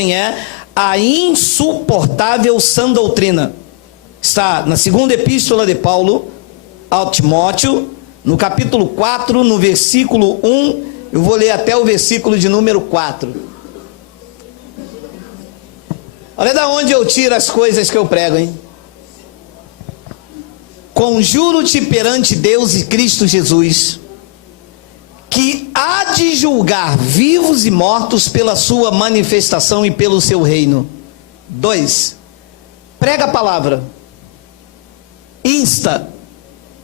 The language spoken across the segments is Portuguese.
É a insuportável sã doutrina. Está na segunda epístola de Paulo ao Timóteo, no capítulo 4, no versículo 1, eu vou ler até o versículo de número 4. Olha da onde eu tiro as coisas que eu prego, hein? Conjuro-te perante Deus e Cristo Jesus, que há de julgar vivos e mortos pela sua manifestação e pelo seu reino. 2. Prega a palavra. Insta.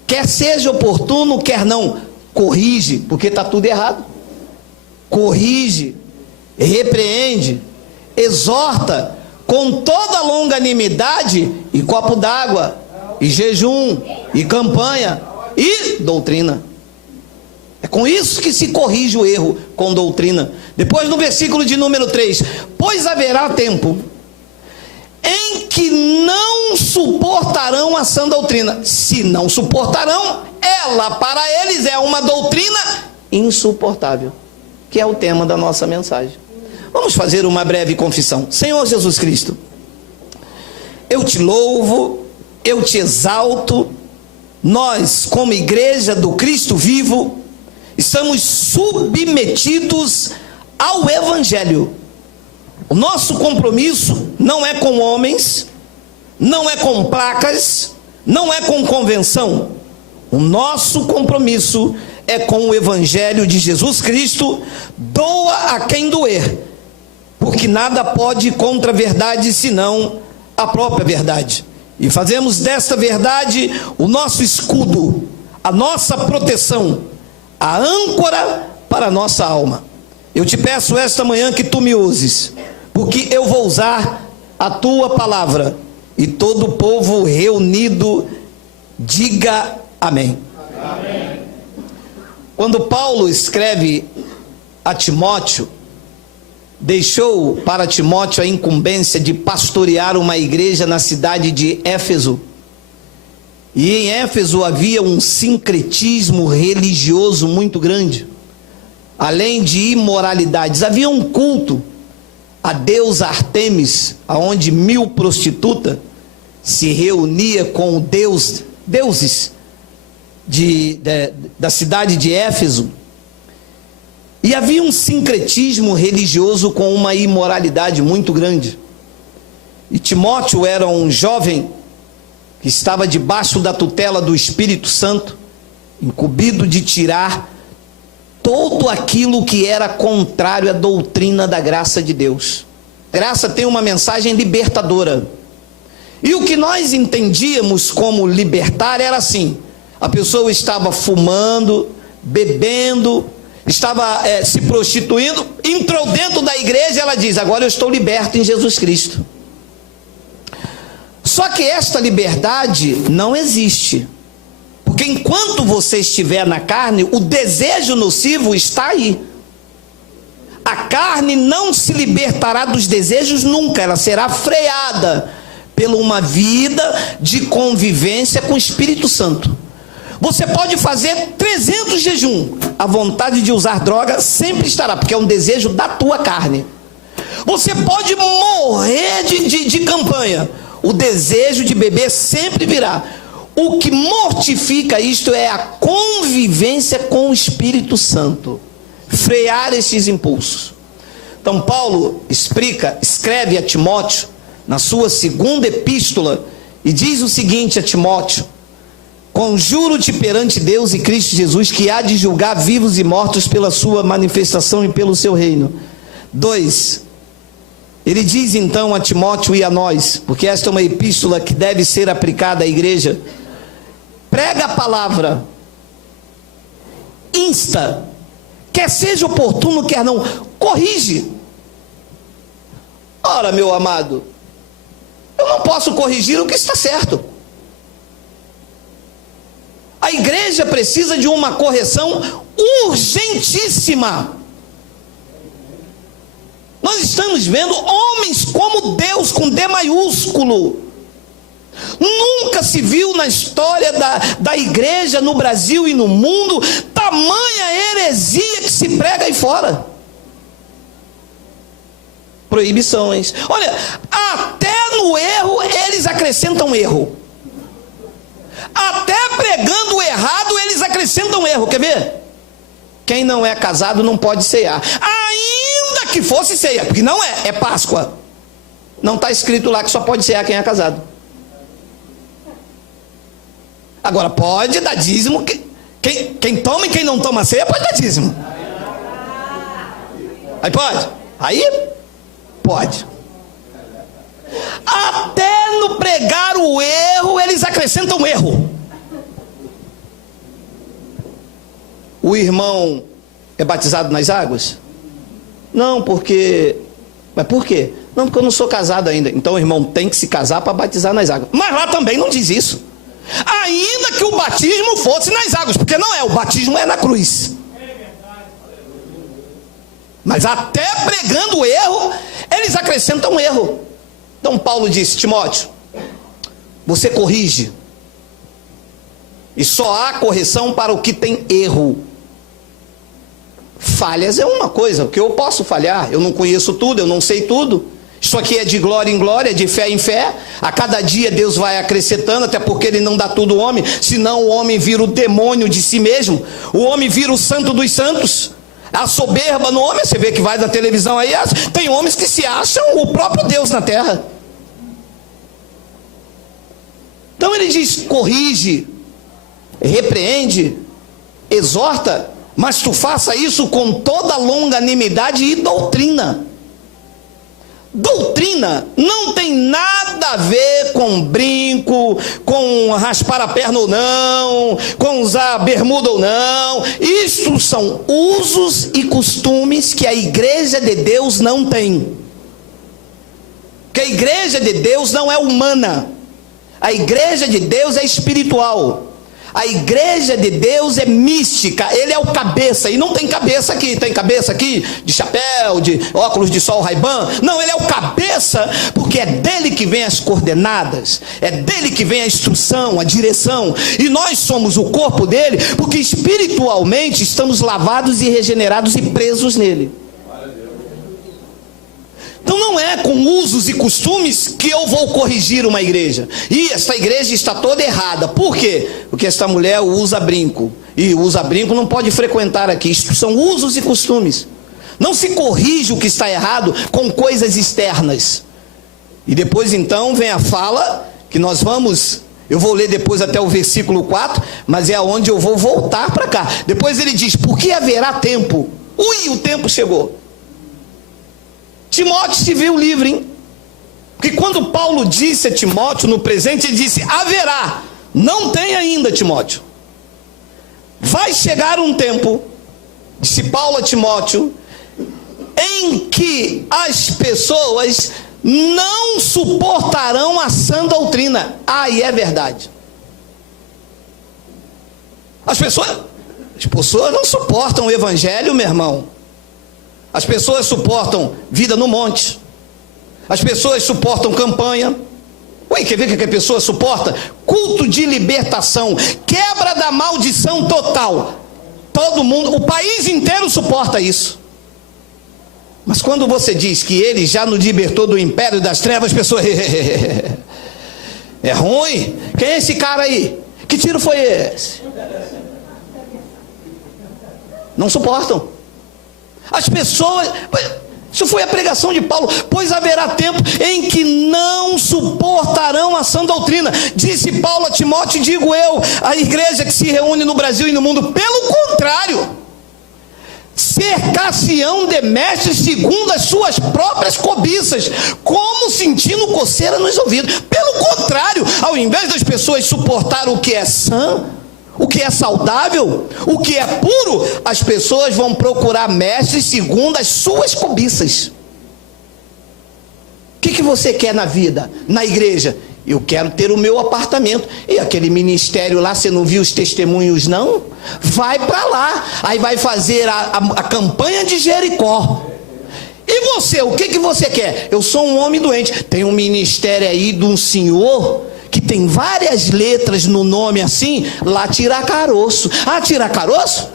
Quer seja oportuno, quer não. Corrige, porque está tudo errado. Corrige, repreende, exorta com toda longanimidade e copo d'água, e jejum, e campanha, e doutrina. É com isso que se corrige o erro, com doutrina. Depois no versículo de número 3, pois haverá tempo em que não suportarão a sã doutrina. Se não suportarão, ela para eles é uma doutrina insuportável, que é o tema da nossa mensagem. Vamos fazer uma breve confissão. Senhor Jesus Cristo, eu te louvo, eu te exalto. Nós, como igreja do Cristo vivo, estamos submetidos ao Evangelho. O nosso compromisso não é com homens, não é com placas, não é com convenção. O nosso compromisso é com o Evangelho de Jesus Cristo. Doa a quem doer, porque nada pode contra a verdade senão a própria verdade. E fazemos desta verdade o nosso escudo, a nossa proteção, a âncora para a nossa alma. Eu te peço esta manhã que tu me uses, porque eu vou usar a tua palavra. E todo o povo reunido diga amém. Amém. Quando Paulo escreve a Timóteo, deixou para Timóteo a incumbência de pastorear uma igreja na cidade de Éfeso. E em Éfeso havia um sincretismo religioso muito grande. Além de imoralidades, havia um culto a deusa Artemis, aonde 1000 prostitutas se reunia com deuses da cidade de Éfeso. E havia um sincretismo religioso com uma imoralidade muito grande. E Timóteo era um jovem que estava debaixo da tutela do Espírito Santo, incumbido de tirar todo aquilo que era contrário à doutrina da graça de Deus. Graça tem uma mensagem libertadora. E o que nós entendíamos como libertar era assim: a pessoa estava fumando, bebendo, estava se prostituindo, entrou dentro da igreja e ela diz: agora eu estou liberto em Jesus Cristo. Só que esta liberdade não existe, porque enquanto você estiver na carne, o desejo nocivo está aí. A carne não se libertará dos desejos nunca, ela será freada por uma vida de convivência com o Espírito Santo. Você pode fazer 300 jejum, a vontade de usar droga sempre estará, porque é um desejo da tua carne. Você pode morrer de campanha, o desejo de beber sempre virá. O que mortifica isto é a convivência com o Espírito Santo, frear esses impulsos. Então Paulo escreve a Timóteo na sua segunda epístola e diz o seguinte a Timóteo: conjuro-te perante Deus e Cristo Jesus, que há de julgar vivos e mortos pela sua manifestação e pelo seu reino. 2. Ele diz então a Timóteo e a nós, porque esta é uma epístola que deve ser aplicada à igreja: prega a palavra, insta, quer seja oportuno, quer não, corrige. Ora, meu amado, eu não posso corrigir o que está certo. A igreja precisa de uma correção urgentíssima. Nós estamos vendo homens como Deus, com D maiúsculo. Nunca se viu na história da igreja no Brasil e no mundo tamanha heresia que se prega aí fora. proibições. Olha, até no erro eles acrescentam erro. Até pregando o errado eles acrescentam erro. Quer ver? Quem não é casado não pode ceiar. Ainda que fosse ceia, porque não é Páscoa. Não está escrito lá que só pode ceiar quem é casado. Agora pode dar dízimo. Quem toma e quem não toma ceia pode dar dízimo. Aí pode? Aí pode. Até no pregar o erro eles acrescentam erro. O irmão é batizado nas águas? Não, porque... Mas por quê? Não, porque eu não sou casado ainda. Então o irmão tem que se casar para batizar nas águas. Mas lá também não diz isso. Ainda que o batismo fosse nas águas, porque não é, o batismo é na cruz. Mas até pregando o erro, eles acrescentam erro. Então Paulo disse: Timóteo, você corrige. E só há correção para o que tem erro. Falhas é uma coisa, porque eu posso falhar, eu não conheço tudo, eu não sei tudo. Isso aqui é de glória em glória, de fé em fé. A cada dia Deus vai acrescentando, até porque Ele não dá tudo ao homem, senão o homem vira o demônio de si mesmo. O homem vira o santo dos santos. A soberba no homem, você vê que vai na televisão aí, tem homens que se acham o próprio Deus na terra. Então ele diz: corrige, repreende, exorta, mas tu faça isso com toda longanimidade e doutrina. Doutrina não tem nada a ver com brinco, com raspar a perna ou não, com usar bermuda ou não. Isso são usos e costumes que a igreja de Deus não tem. Porque a igreja de Deus não é humana. A igreja de Deus é espiritual. A igreja de Deus é mística. Ele é o cabeça, e não tem cabeça aqui. Tem cabeça aqui de chapéu, de óculos de sol Ray-Ban? Não, ele é o cabeça, porque é dele que vem as coordenadas, é dele que vem a instrução, a direção. E nós somos o corpo dele, porque espiritualmente estamos lavados e regenerados e presos nele. Então não é com usos e costumes que eu vou corrigir uma igreja. E esta igreja está toda errada. Por quê? Porque esta mulher usa brinco. E usa brinco não pode frequentar aqui. Isto são usos e costumes. Não se corrige o que está errado com coisas externas. E depois então vem a fala que nós vamos... Eu vou ler depois até o versículo 4, mas é aonde eu vou voltar para cá. Depois ele diz: porque haverá tempo. Ui, o tempo chegou. Timóteo se viu livre, hein? Porque quando Paulo disse a Timóteo no presente, ele disse: haverá. Não tem ainda, Timóteo. Vai chegar um tempo, disse Paulo a Timóteo, em que as pessoas não suportarão a sã doutrina. E é verdade. As pessoas não suportam o evangelho, meu irmão. As pessoas suportam vida no monte. As pessoas suportam campanha. Ué, quer ver o que a pessoa suporta? Culto de libertação, quebra da maldição total. Todo mundo, o país inteiro suporta isso. Mas quando você diz que ele já nos libertou do império das trevas, as pessoas... é ruim? Quem é esse cara aí? Que tiro foi esse? Não suportam. As pessoas... Isso foi a pregação de Paulo. Pois haverá tempo em que não suportarão a sã doutrina. Disse Paulo a Timóteo, digo eu, a igreja que se reúne no Brasil e no mundo. Pelo contrário, cercar-se-ão de mestres segundo as suas próprias cobiças, como sentindo coceira nos ouvidos. Pelo contrário, ao invés das pessoas suportar o que é sã, o que é saudável, o que é puro, as pessoas vão procurar mestres segundo as suas cobiças. O que você quer na vida, na igreja? Eu quero ter o meu apartamento. E aquele ministério lá, você não viu os testemunhos não? Vai para lá, aí vai fazer a campanha de Jericó. E você, o que você quer? Eu sou um homem doente. Tem um ministério aí de um senhor que tem várias letras no nome assim, lá tira caroço. Tira caroço?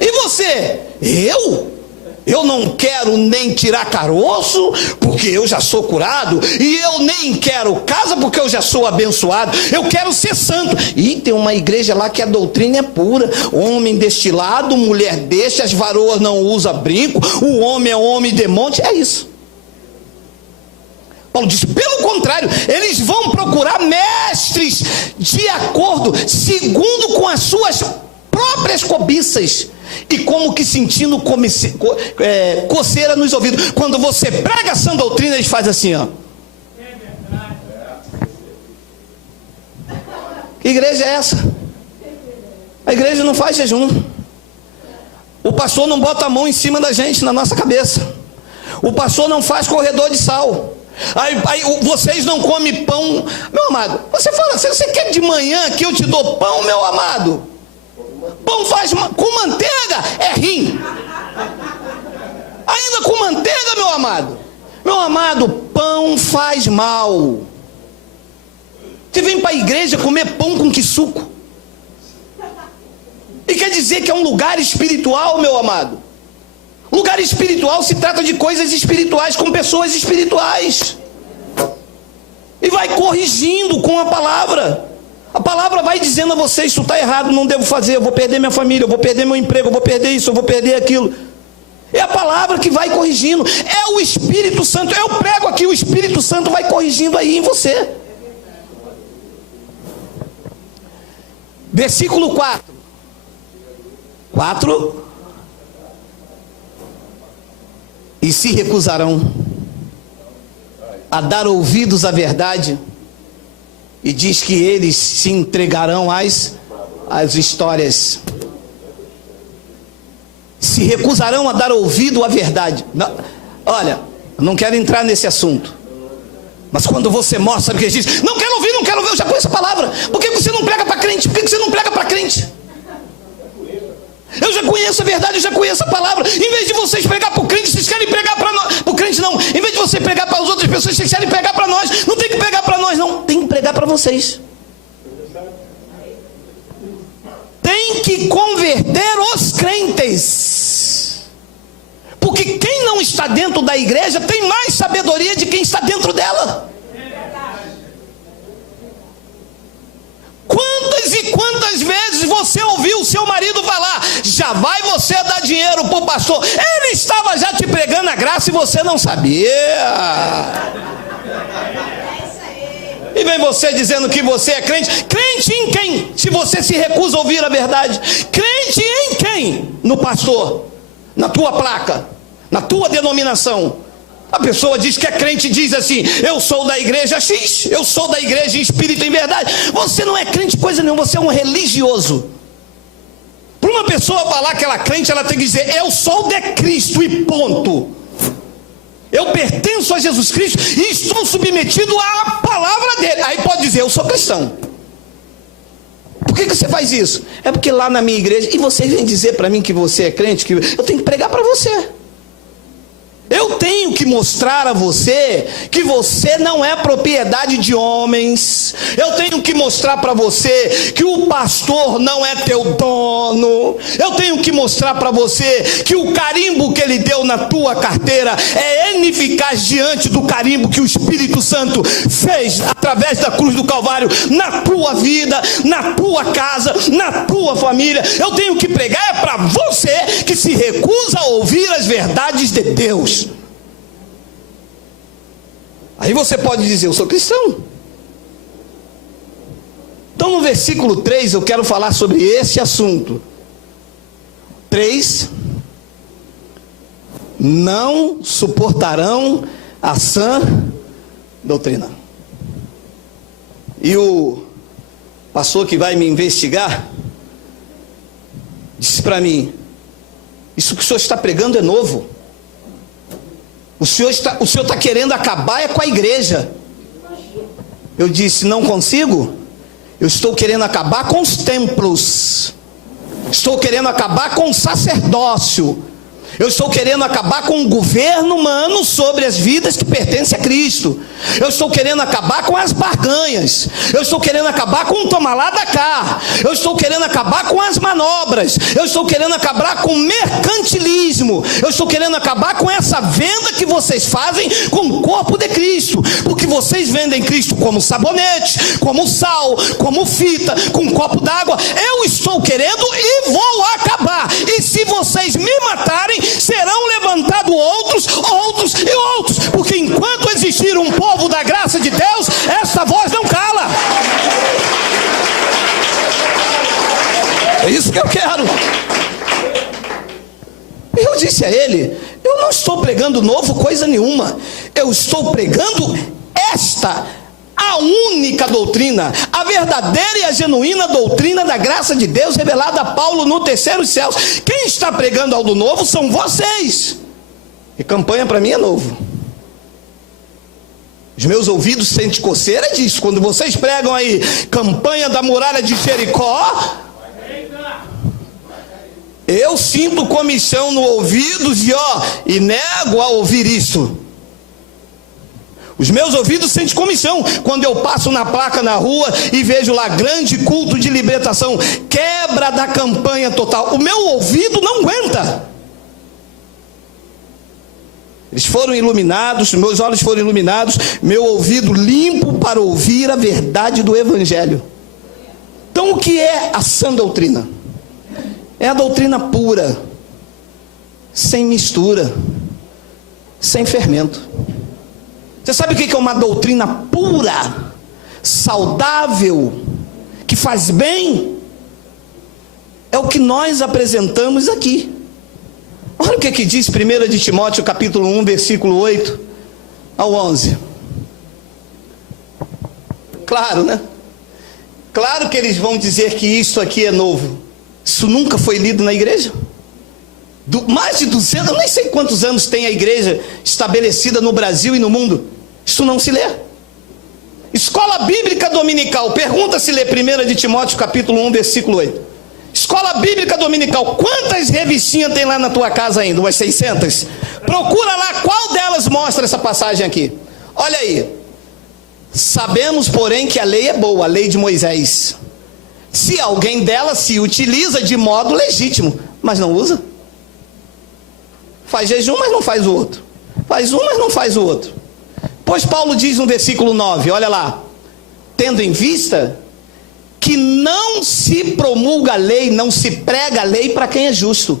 E você? Eu não quero nem tirar caroço, porque eu já sou curado, e eu nem quero casa, porque eu já sou abençoado, eu quero ser santo. E tem uma igreja lá que a doutrina é pura, homem deste lado, mulher deste, as varoas não usam brinco, o homem é homem de monte, é isso. Paulo disse, pelo contrário, eles vão procurar mestres de acordo, segundo com as suas próprias cobiças, e como que sentindo coceira nos ouvidos. Quando você prega essa doutrina, eles fazem assim, ó. Que igreja é essa? A igreja não faz jejum. O pastor não bota a mão em cima da gente, na nossa cabeça. O pastor não faz corredor de sal. Aí vocês não comem pão. Meu amado, você fala assim, você quer de manhã que eu te dou pão, meu amado? Pão faz com manteiga, é rim. Ainda com manteiga, meu amado. Meu amado, pão faz mal. Você vem para a igreja comer pão com que suco? E quer dizer que é um lugar espiritual, meu amado? Lugar espiritual se trata de coisas espirituais com pessoas espirituais. E vai corrigindo com a palavra. A palavra vai dizendo a você, isso está errado, não devo fazer, eu vou perder minha família, eu vou perder meu emprego, eu vou perder isso, eu vou perder aquilo. É a palavra que vai corrigindo. É o Espírito Santo. Eu prego aqui, o Espírito Santo vai corrigindo aí em você. Versículo 4. E se recusarão a dar ouvidos à verdade, e diz que eles se entregarão às histórias. Se recusarão a dar ouvido à verdade. Não, olha, não quero entrar nesse assunto, mas quando você mostra, sabe o que ele diz? Não quero ouvir, eu já conheço a palavra. Por que você não prega para crente? Por que você não prega para crente? Eu já conheço a verdade, eu já conheço a palavra. Em vez de vocês pregar para o crente, vocês querem pregar para nós. Para o crente não. Em vez de você pregar para as outras pessoas, vocês querem pregar para nós. Não tem que pregar para nós, não. Tem que pregar para vocês. Tem que converter os crentes. Porque quem não está dentro da igreja tem mais sabedoria de quem está dentro dela. Quantas e quantas vezes você ouviu o seu marido falar, já vai você dar dinheiro para o pastor? Ele estava já te pregando a graça e você não sabia. E vem você dizendo que você é crente. Crente em quem? Se você se recusa a ouvir a verdade. Crente em quem? No pastor, na tua placa, na tua denominação. A pessoa diz que é crente e diz assim, eu sou da igreja X, eu sou da igreja em espírito e em verdade. Você não é crente coisa nenhuma, você é um religioso. Para uma pessoa falar que ela é crente, ela tem que dizer, eu sou de Cristo e ponto. Eu pertenço a Jesus Cristo e estou submetido à palavra dele. Aí pode dizer, eu sou cristão. Por que você faz isso? É porque lá na minha igreja, e você vem dizer para mim que você é crente, que eu tenho que pregar para você. Eu tenho que mostrar a você que você não é propriedade de homens. Eu tenho que mostrar para você que o pastor não é teu dono. Eu tenho que mostrar para você que o carimbo que ele deu na tua carteira é ineficaz diante do carimbo que o Espírito Santo fez através da cruz do Calvário na tua vida, na tua casa, na tua família. Eu tenho que pregar para você que se recusa a ouvir as verdades de Deus. Aí você pode dizer, eu sou cristão. Então no versículo 3 eu quero falar sobre esse assunto. 3. Não suportarão a sã doutrina. E o pastor que vai me investigar disse para mim, isso que o senhor está pregando é novo. O senhor está querendo acabar com a igreja. Eu disse, não consigo. Eu estou querendo acabar com os templos. Estou querendo acabar com o sacerdócio. Eu estou querendo acabar com o governo humano sobre as vidas que pertencem a Cristo. Eu estou querendo acabar com as barganhas. Eu estou querendo acabar com o tomar lá da cá. Eu estou querendo acabar com as manobras. Eu estou querendo acabar com o mercantilismo. Eu estou querendo acabar com essa venda que vocês fazem com o corpo de Cristo. Porque vocês vendem Cristo como sabonete, como sal, como fita, com um copo d'água. Eu estou querendo e vou acabar. E se vocês me matarem, serão levantados outros e outros. Porque enquanto existir um povo da graça de Deus, essa voz não cala. É isso que eu quero. Eu disse a ele: eu não estou pregando novo coisa nenhuma. Eu estou pregando a única doutrina, a verdadeira e a genuína doutrina da graça de Deus revelada a Paulo no terceiro céu. Quem está pregando algo novo são vocês. E campanha para mim é novo. Os meus ouvidos sentem coceira disso. Quando vocês pregam aí campanha da muralha de Jericó, eu sinto comichão no ouvido e nego a ouvir isso. Os meus ouvidos sentem comichão quando eu passo na placa na rua e vejo lá grande culto de libertação, quebra da campanha total. O meu ouvido não aguenta. Eles foram iluminados, meus olhos foram iluminados, meu ouvido limpo para ouvir a verdade do Evangelho. Então o que é a sã doutrina? É a doutrina pura, sem mistura, sem fermento. Você sabe o que é uma doutrina pura, saudável, que faz bem? É o que nós apresentamos aqui. Olha o que diz 1 de Timóteo capítulo 1, versículo 8 ao 11. Claro, né? Claro que eles vão dizer que isso aqui é novo. Isso nunca foi lido na igreja. Mais de 200, eu nem sei quantos anos tem a igreja estabelecida no Brasil e no mundo. Isso não se lê. Escola Bíblica Dominical, pergunta se lê 1 de Timóteo capítulo 1, versículo 8. Escola Bíblica Dominical, quantas revistinhas tem lá na tua casa ainda? Umas 600? Procura lá qual delas mostra essa passagem aqui. Olha aí. Sabemos, porém, que a lei é boa, a lei de Moisés, se alguém dela se utiliza de modo legítimo, mas não usa. Faz jejum, mas não faz o outro. Faz um, mas não faz o outro. Pois Paulo diz no versículo 9, olha lá: tendo em vista que não se promulga a lei, não se prega a lei para quem é justo.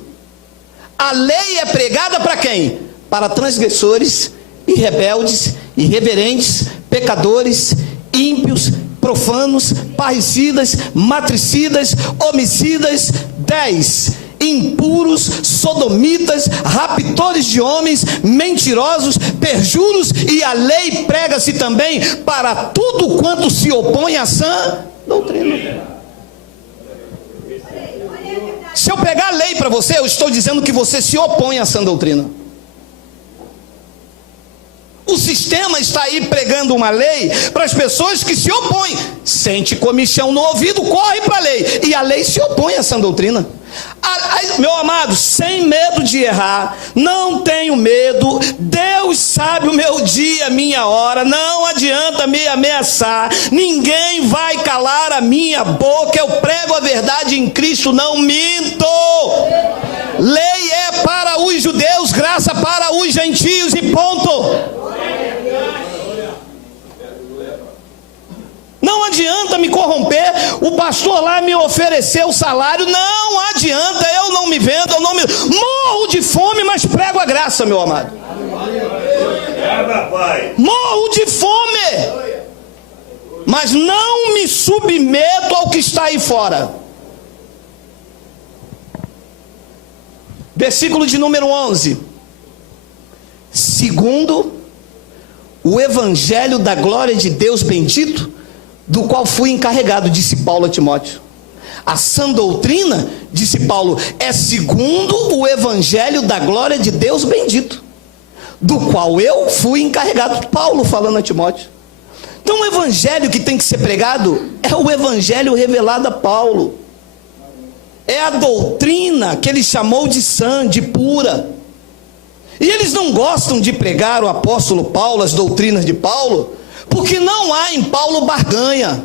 A lei é pregada para quem? Para transgressores, e rebeldes, irreverentes, pecadores, ímpios, profanos, parricidas, matricidas, homicidas. 10. Impuros, sodomitas, raptores de homens, mentirosos, perjuros. E a lei prega-se também para tudo quanto se opõe à sã doutrina. Se eu pegar a lei para você, eu estou dizendo que você se opõe à sã doutrina. O sistema está aí pregando uma lei para as pessoas que se opõem. Sente comichão no ouvido, corre para a lei. E a lei se opõe à sã doutrina. Meu amado, sem medo de errar, não tenho medo. Deus sabe o meu dia, a minha hora. Não adianta me ameaçar. Ninguém vai calar a minha boca. Eu prego a verdade em Cristo, não minto. Lei é para os judeus, graça para os gentios e ponto. Não adianta me corromper. O pastor lá me ofereceu o salário. Não adianta, eu não me vendo, eu não me... Morro de fome, mas prego a graça, meu amado. Morro de fome, mas não me submeto ao que está aí fora. Versículo de número 11. Segundo o evangelho da glória de Deus bendito, do qual fui encarregado, disse Paulo a Timóteo. A sã doutrina, disse Paulo, é segundo o evangelho da glória de Deus bendito, do qual eu fui encarregado. Paulo falando a Timóteo. Então o evangelho que tem que ser pregado é o evangelho revelado a Paulo. É a doutrina que ele chamou de sã, de pura. E eles não gostam de pregar o apóstolo Paulo, as doutrinas de Paulo, porque não há em Paulo barganha,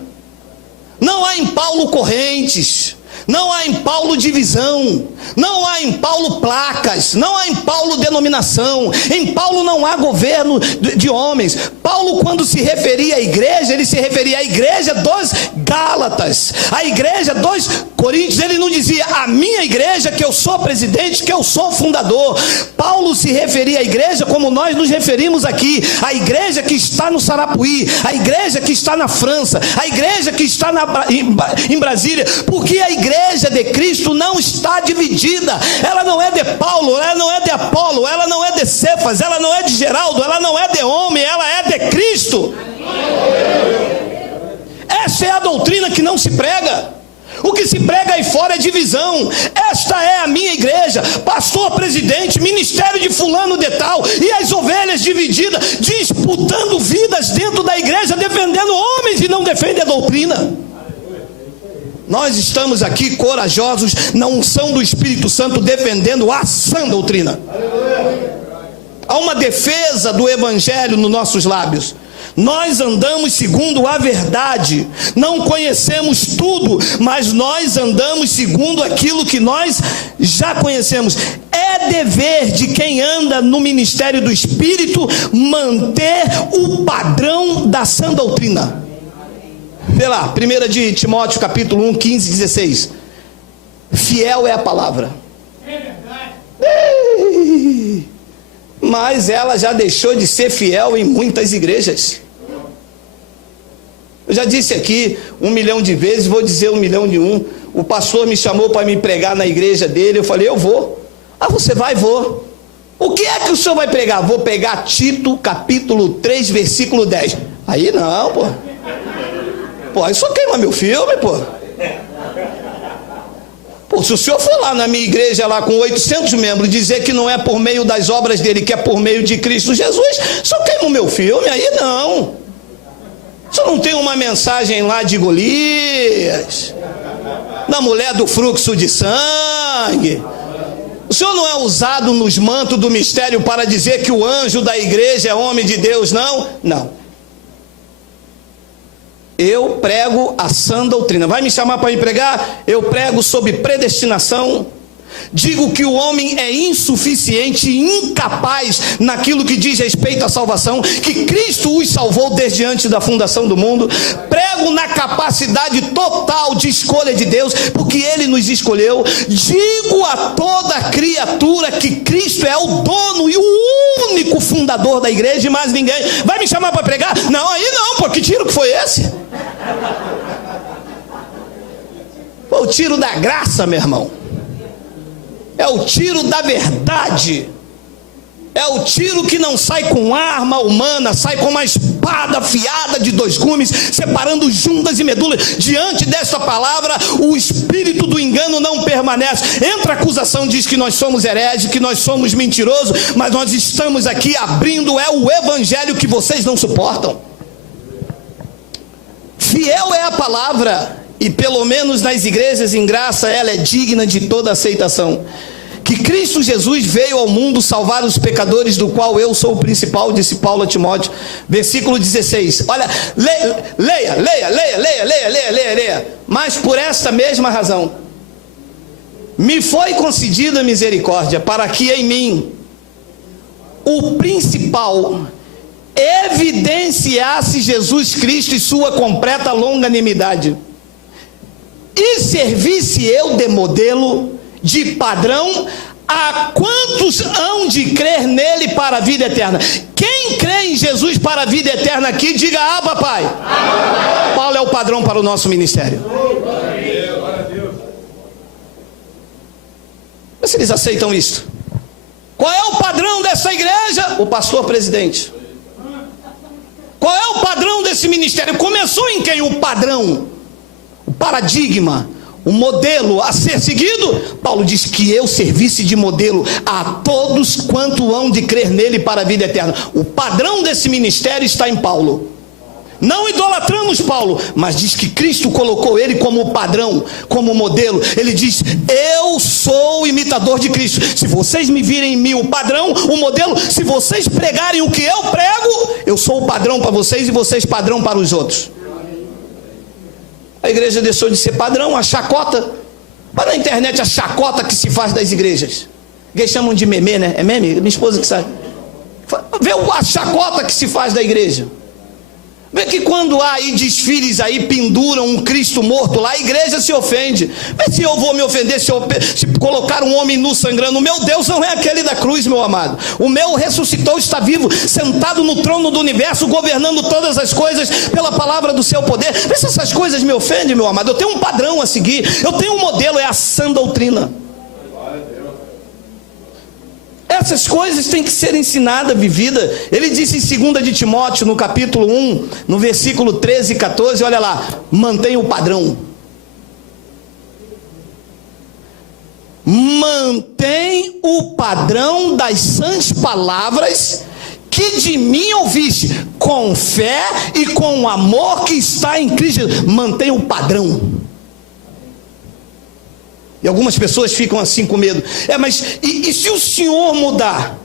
não há em Paulo correntes, não há em Paulo divisão, não há em Paulo placas, não há em Paulo denominação, em Paulo não há governo de homens. Paulo, quando se referia à igreja, ele se referia à igreja dos Gálatas, à igreja dos Coríntios. Ele não dizia a minha igreja, que eu sou presidente, que eu sou fundador. Paulo se referia à igreja como nós nos referimos aqui, a igreja que está no Sarapuí, a igreja que está na França, a igreja que está em Brasília, porque a igreja de Cristo não está dividida. Ela não é de Paulo, ela não é de Apolo, ela não é de Cefas, ela não é de Geraldo, ela não é de homem, ela é de Cristo. Essa é a doutrina que não se prega. O que se prega aí fora é divisão. Esta é a minha igreja, pastor, presidente, ministério de fulano de tal, e as ovelhas divididas, disputando vidas dentro da igreja, defendendo homens e não defendem a doutrina. Nós estamos aqui corajosos na unção do Espírito Santo, defendendo a sã doutrina. Há uma defesa do evangelho nos nossos lábios. Nós andamos segundo a verdade, não conhecemos tudo, mas nós andamos segundo aquilo que nós já conhecemos. É dever de quem anda no ministério do Espírito manter o padrão da sã doutrina. Vê lá, 1 de Timóteo capítulo 1, 15 e 16. Fiel é a palavra. Mas ela já deixou de ser fiel em muitas igrejas. Eu já disse aqui 1 milhão de vezes, vou dizer 1 milhão de um. O pastor me chamou para me pregar na igreja dele, eu falei, eu vou. Ah, você vai? Vou. O que é que o senhor vai pregar? Vou pegar Tito capítulo 3, versículo 10. Aí não, pô. Pô, aí só queima meu filme, pô. Pô, se o senhor for lá na minha igreja, lá com 800 membros, dizer que não é por meio das obras dele, que é por meio de Cristo Jesus, só queima o meu filme, aí não. Só não tem uma mensagem lá de Golias, da mulher do fluxo de sangue. O senhor não é usado nos mantos do mistério para dizer que o anjo da igreja é homem de Deus, não? Não. Eu prego a sã doutrina. Vai me chamar para me pregar? Eu prego sobre predestinação. Digo que o homem é insuficiente e incapaz naquilo que diz respeito à salvação, que Cristo os salvou desde antes da fundação do mundo. Prego na capacidade total de escolha de Deus, porque Ele nos escolheu. Digo a toda criatura que Cristo é o dono e o único fundador da igreja e mais ninguém. Vai me chamar para pregar? Não, aí não, pô, que tiro que foi esse? Foi o tiro da graça, meu irmão. É o tiro da verdade. É o tiro que não sai com arma humana, sai com uma espada afiada de 2 gumes, separando juntas e medulas. Diante desta palavra, o espírito do engano não permanece. Entra a acusação, diz que nós somos hereges, que nós somos mentirosos, mas nós estamos aqui abrindo o evangelho que vocês não suportam. Fiel é a palavra, e pelo menos nas igrejas em graça ela é digna de toda aceitação. Que Cristo Jesus veio ao mundo salvar os pecadores, do qual eu sou o principal, disse Paulo a Timóteo. Versículo 16. Olha, leia. Mas por esta mesma razão me foi concedida misericórdia, para que em mim o principal evidenciasse Jesus Cristo e sua completa longanimidade, e servisse eu de modelo, de padrão, a quantos hão de crer nele para a vida eterna. Quem crê em Jesus para a vida eterna aqui, diga Abba, Pai. Paulo é o padrão para o nosso ministério. Mas se eles aceitam isso, qual é o padrão dessa igreja? O pastor presidente. Qual é o padrão desse ministério? Começou em quem? O padrão, o paradigma, o modelo a ser seguido. Paulo diz que eu servisse de modelo a todos quanto hão de crer nele para a vida eterna. O padrão desse ministério está em Paulo. Não idolatramos Paulo, mas diz que Cristo colocou ele como padrão, como modelo. Ele diz: eu sou imitador de Cristo. Se vocês me virem em mim o padrão, o modelo, se vocês pregarem o que eu prego, eu sou o padrão para vocês e vocês padrão para os outros. A igreja deixou de ser padrão, a chacota. Para na internet a chacota que se faz das igrejas. Eles chamam de meme, né? É meme? Minha esposa que sabe. Vê a chacota que se faz da igreja. Vê que quando há aí desfiles aí, penduram um Cristo morto lá, a igreja se ofende. Mas se eu vou me ofender se colocar um homem nu sangrando? O meu Deus não é aquele da cruz, meu amado. O meu ressuscitou, está vivo, sentado no trono do universo, governando todas as coisas pela palavra do seu poder. Vê se essas coisas me ofendem, meu amado. Eu tenho um padrão a seguir, eu tenho um modelo, é a sã doutrina. Essas coisas têm que ser ensinadas, vividas. Ele disse em 2 de Timóteo, no capítulo 1, no versículo 13 e 14, olha lá: mantenha o padrão. Mantém o padrão das sãs palavras que de mim ouviste, com fé e com o amor que está em Cristo. Mantenha o padrão. E algumas pessoas ficam assim com medo. Mas e se o Senhor mudar?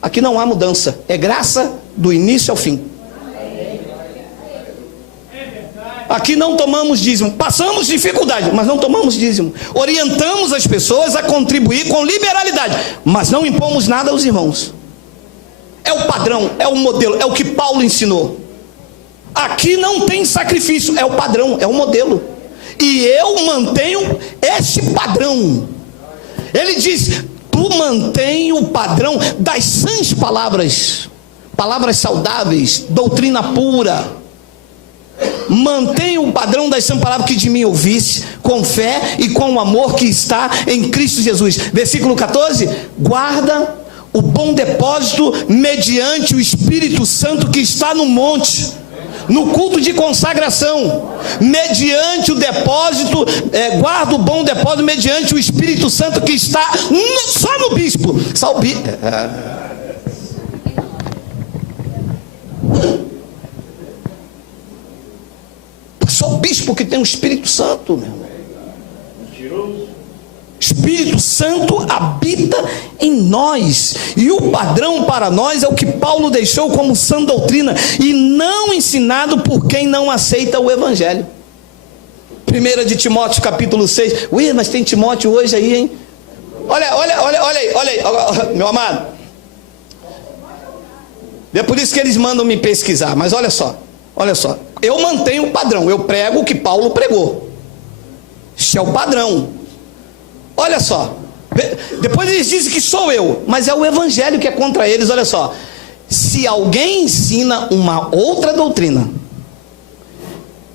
Aqui não há mudança. É graça do início ao fim. Aqui não tomamos dízimo. Passamos dificuldade, mas não tomamos dízimo. Orientamos as pessoas a contribuir com liberalidade, mas não impomos nada aos irmãos. É o padrão, é o modelo, é o que Paulo ensinou. Aqui não tem sacrifício. É o padrão, é o modelo. E eu mantenho este padrão. Ele diz: tu mantém o padrão das sãs palavras, palavras saudáveis, doutrina pura. Mantém o padrão das sãs palavras que de mim ouvisse, com fé e com o amor que está em Cristo Jesus. Versículo 14: guarda o bom depósito mediante o Espírito Santo que está no monte, no culto de consagração, mediante o depósito, guarda o bom depósito mediante o Espírito Santo que está só no bispo. Só o bispo que tem o Espírito Santo, meu irmão. Espírito Santo habita em nós, e o padrão para nós é o que Paulo deixou como sã doutrina, e não ensinado por quem não aceita o Evangelho. 1 de Timóteo capítulo 6, mas tem Timóteo hoje aí, hein? Olha aí, meu amado. É por isso que eles mandam me pesquisar, mas olha só, eu mantenho o padrão, eu prego o que Paulo pregou, isso é o padrão. Olha só, depois eles dizem que sou eu, mas é o Evangelho que é contra eles. Olha só, se alguém ensina uma outra doutrina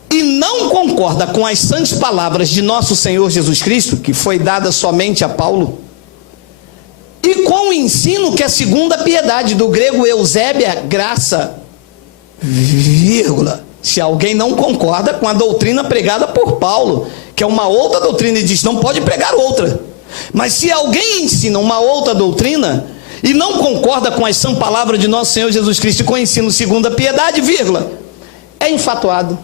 e não concorda com as santas palavras de nosso Senhor Jesus Cristo, que foi dada somente a Paulo, e com o ensino que é segundo a piedade, do grego eusébia, graça, vírgula, se alguém não concorda com a doutrina pregada por Paulo, que é uma outra doutrina, e diz: não pode pregar outra. Mas se alguém ensina uma outra doutrina e não concorda com as sãs palavras de nosso Senhor Jesus Cristo e com o ensino segundo a piedade, vírgula, é infatuado,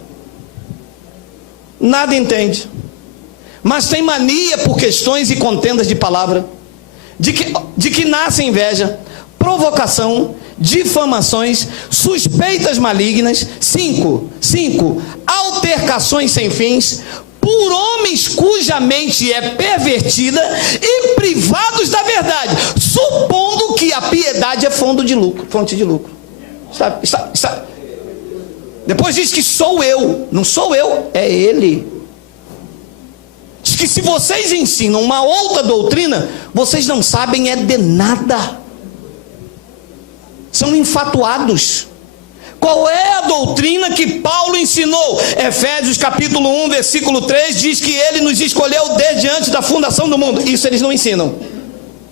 nada entende, mas tem mania por questões e contendas de palavra, de que nasce inveja, provocação, difamações, suspeitas malignas. 5, altercações sem fins, por homens cuja mente é pervertida e privados da verdade, supondo que a piedade é fonte de lucro. Sabe? Depois diz que sou eu, não sou eu, é ele. Diz que se vocês ensinam uma outra doutrina, vocês não sabem é de nada, são infatuados. Qual é a doutrina que Paulo ensinou? Efésios capítulo 1, versículo 3, diz que ele nos escolheu desde antes da fundação do mundo. Isso eles não ensinam.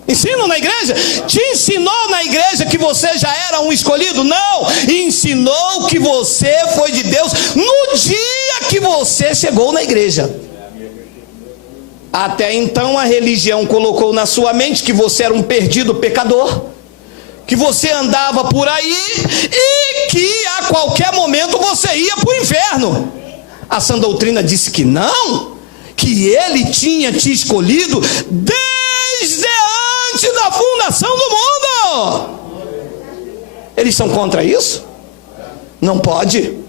Ensinam na igreja? Te ensinou na igreja que você já era um escolhido? Não, ensinou que você foi de Deus no dia que você chegou na igreja. Até então a religião colocou na sua mente que você era um perdido pecador, que você andava por aí e que a qualquer momento você ia para o inferno. A sã doutrina disse que não, que ele tinha te escolhido desde antes da fundação do mundo. Eles são contra isso? Não pode.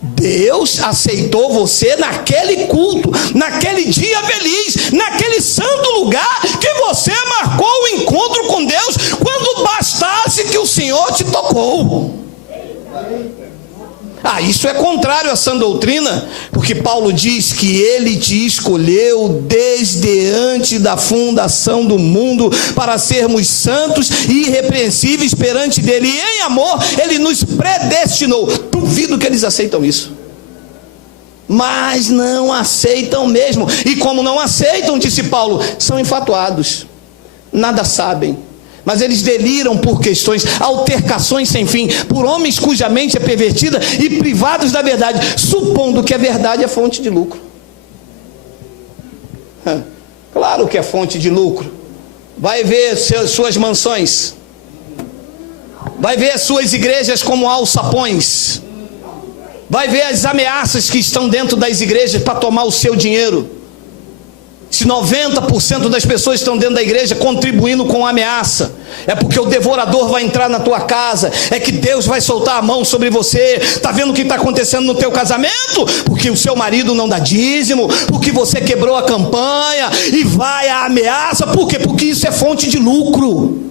Deus aceitou você naquele culto, naquele dia feliz, naquele santo lugar que você marcou o encontro com Deus, quando bastasse que o Senhor te tocou. Isso é contrário à sã doutrina, porque Paulo diz que ele te escolheu desde antes da fundação do mundo para sermos santos e irrepreensíveis perante dele, e em amor ele nos predestinou. Duvido que eles aceitam isso, mas não aceitam mesmo, e como não aceitam, disse Paulo, são infatuados, nada sabem. Mas eles deliram por questões, altercações sem fim, por homens cuja mente é pervertida e privados da verdade, supondo que a verdade é fonte de lucro. Claro que é fonte de lucro. Vai ver suas mansões, vai ver suas igrejas como alçapões, vai ver as ameaças que estão dentro das igrejas para tomar o seu dinheiro. Se 90% das pessoas estão dentro da igreja contribuindo com ameaça, é porque o devorador vai entrar na tua casa, é que Deus vai soltar a mão sobre você. Está vendo o que está acontecendo no teu casamento? Porque o seu marido não dá dízimo, porque você quebrou a campanha, e vai a ameaça. Por quê? Porque isso é fonte de lucro.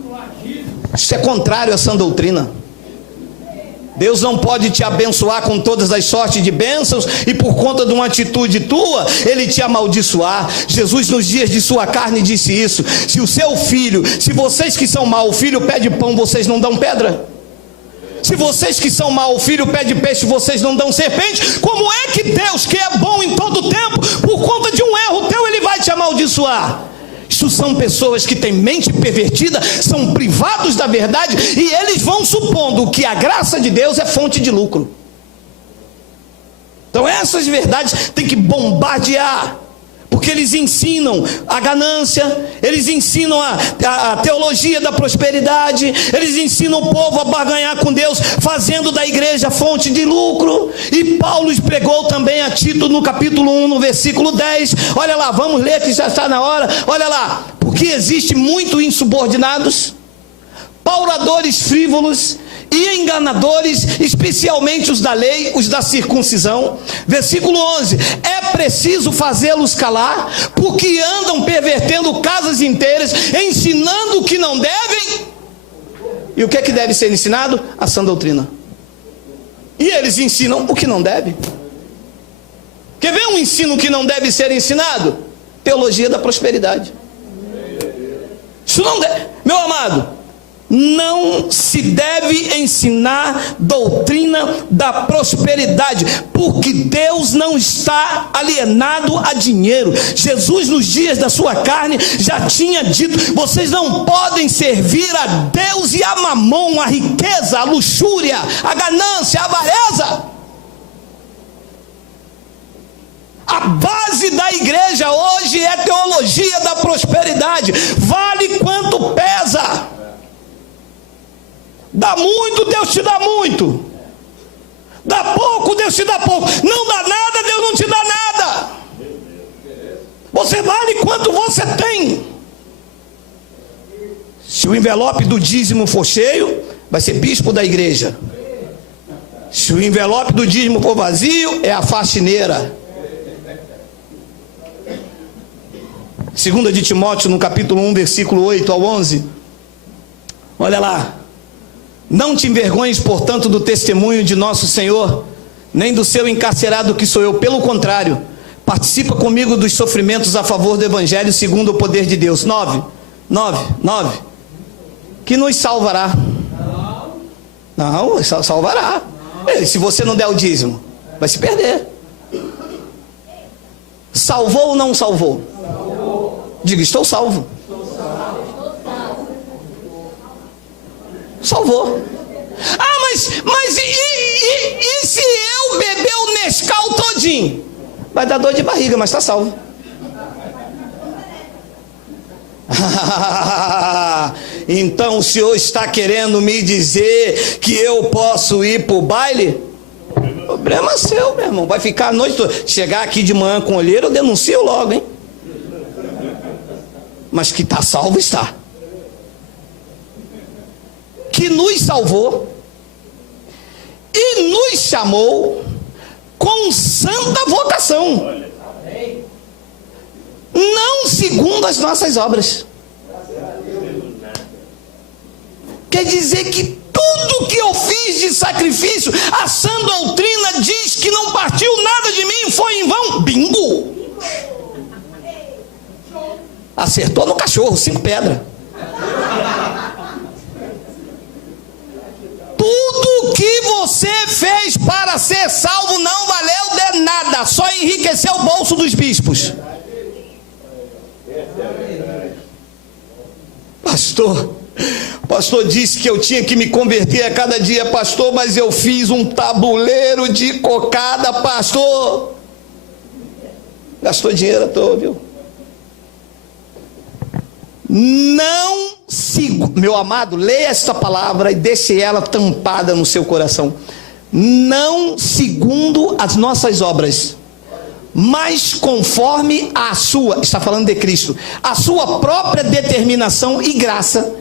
Isso é contrário à sã doutrina. Deus não pode te abençoar com todas as sortes de bênçãos e por conta de uma atitude tua, ele te amaldiçoar. Jesus nos dias de sua carne disse isso: se o seu filho, se vocês que são maus, o filho pede pão, vocês não dão pedra? Se vocês que são maus, o filho pede peixe, vocês não dão serpente? Como é que Deus, que é bom em todo tempo, por conta de um erro teu, ele vai te amaldiçoar? Isso são pessoas que têm mente pervertida, são privados da verdade, e eles vão supondo que a graça de Deus é fonte de lucro. Então essas verdades tem que bombardear, porque eles ensinam a ganância, eles ensinam a teologia da prosperidade, eles ensinam o povo a barganhar com Deus, fazendo da igreja fonte de lucro. E Paulo pregou também a Tito no capítulo 1, no versículo 10, olha lá, vamos ler que já está na hora, olha lá, porque existe muito insubordinados, pauradores frívolos e enganadores, especialmente os da lei, os da circuncisão. Versículo 11, é preciso fazê-los calar, porque andam pervertendo casas inteiras, ensinando o que não devem. E o que é que deve ser ensinado? A sã doutrina. E eles ensinam o que não deve. Quer ver um ensino que não deve ser ensinado? Teologia da prosperidade. Isso não deve, meu amado. Não se deve ensinar doutrina da prosperidade, porque Deus não está alienado a dinheiro. Jesus, nos dias da sua carne, já tinha dito: vocês não podem servir a Deus e a mamon, a riqueza, a luxúria, a ganância, a avareza. A base da igreja hoje é teologia da prosperidade. Vale quanto pesa. Dá muito, Deus te dá muito. Dá pouco, Deus te dá pouco. Não dá nada, Deus não te dá nada. Você vale quanto você tem. Se o envelope do dízimo for cheio, vai ser bispo da igreja. Se o envelope do dízimo for vazio, é a faxineira. 2 de Timóteo, no capítulo 1, versículo 8 ao 11. Olha lá. Não te envergonhes, portanto, do testemunho de nosso Senhor, nem do seu encarcerado que sou eu. Pelo contrário, participa comigo dos sofrimentos a favor do Evangelho, segundo o poder de Deus. 9. Que nos salvará. Não, salvará. Se você não der o dízimo, vai se perder. Salvou ou não salvou? Diga, estou salvo. Salvou. Mas e se eu beber o Nescau todinho? Vai dar dor de barriga, mas está salvo. então o senhor está querendo me dizer que eu posso ir para o baile? Problema seu, meu irmão. Vai ficar a noite toda. Chegar aqui de manhã com olheira, eu denuncio logo, hein? Mas que está salvo, está. Que nos salvou e nos chamou com santa vocação, não segundo as nossas obras. Quer dizer que tudo que eu fiz de sacrifício, a sã doutrina diz que não partiu nada de mim, foi em vão. Bingo! Acertou no cachorro, 5 pedras. Tudo que você fez para ser salvo não valeu de nada, só enriqueceu o bolso dos bispos. Pastor disse que eu tinha que me converter a cada dia, pastor, mas eu fiz um tabuleiro de cocada, pastor. Gastou dinheiro à toa, viu? Não sigo, meu amado, leia esta palavra e deixe ela tampada no seu coração. Não segundo as nossas obras, mas conforme a sua, está falando de Cristo, a sua própria determinação e graça,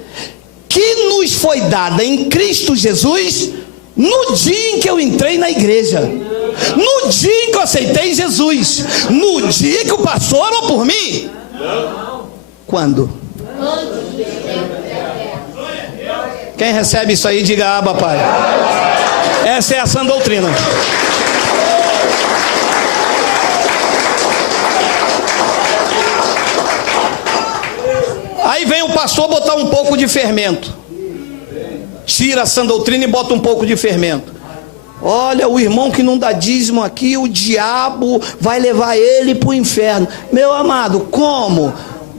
que nos foi dada em Cristo Jesus, no dia em que eu entrei na igreja, no dia em que eu aceitei Jesus, no dia que o pastor orou por mim. Quando? Quem recebe isso aí, diga Abba, Pai. Essa é a sã doutrina. Aí vem o pastor botar um pouco de fermento, tira a sã doutrina e bota um pouco de fermento. Olha, o irmão que não dá dízimo aqui, o diabo vai levar ele para o inferno. Meu amado, como?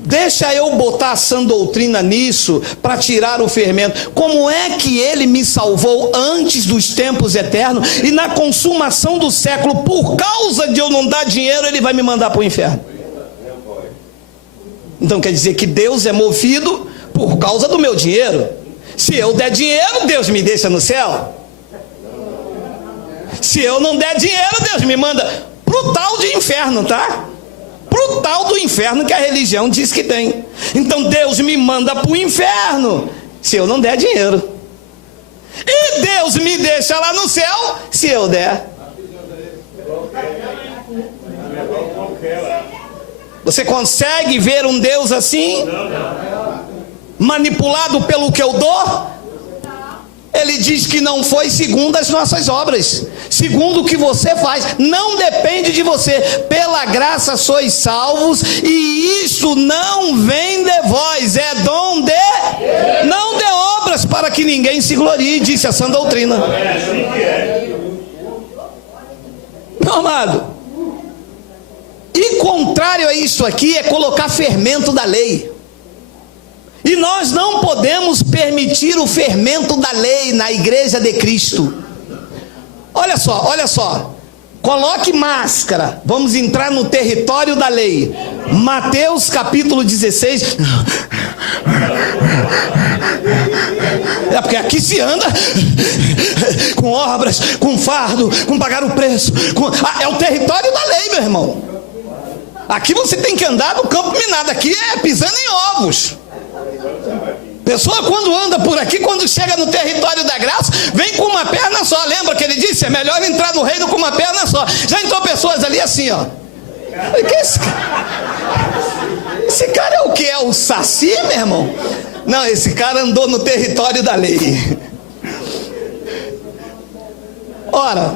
Deixa eu botar a sã doutrina nisso para tirar o fermento. Como é que ele me salvou antes dos tempos eternos e na consumação do século, por causa de eu não dar dinheiro, ele vai me mandar para o inferno? Então quer dizer que Deus é movido por causa do meu dinheiro. Se eu der dinheiro, Deus me deixa no céu. Se eu não der dinheiro, Deus me manda pro tal de inferno, tá? Pro tal do inferno que a religião diz que tem. Então Deus me manda pro inferno se eu não der dinheiro. E Deus me deixa lá no céu se eu der. Você consegue ver um Deus assim? Manipulado pelo que eu dou? Ele diz que não foi segundo as nossas obras, segundo o que você faz. Não depende de você. Pela graça sois salvos, e isso não vem de vós, é dom de, não de obras, para que ninguém se glorie, disse a sã doutrina. Meu amado, e contrário a isso aqui é colocar fermento da lei. E nós não podemos permitir o fermento da lei na igreja de Cristo. Olha só. Coloque máscara. Vamos entrar no território da lei. Mateus capítulo 16. É porque aqui se anda com obras, com fardo, com pagar o preço. É o território da lei, meu irmão. Aqui você tem que andar no campo minado. Aqui é pisando em ovos. Pessoa quando anda por aqui, quando chega no território da graça, vem com uma perna só. Lembra que ele disse? É melhor entrar no reino com uma perna só. Já entrou pessoas ali assim, ó. Que esse cara? Esse cara é o que? É o Saci, meu irmão? Não, esse cara andou no território da lei. Ora,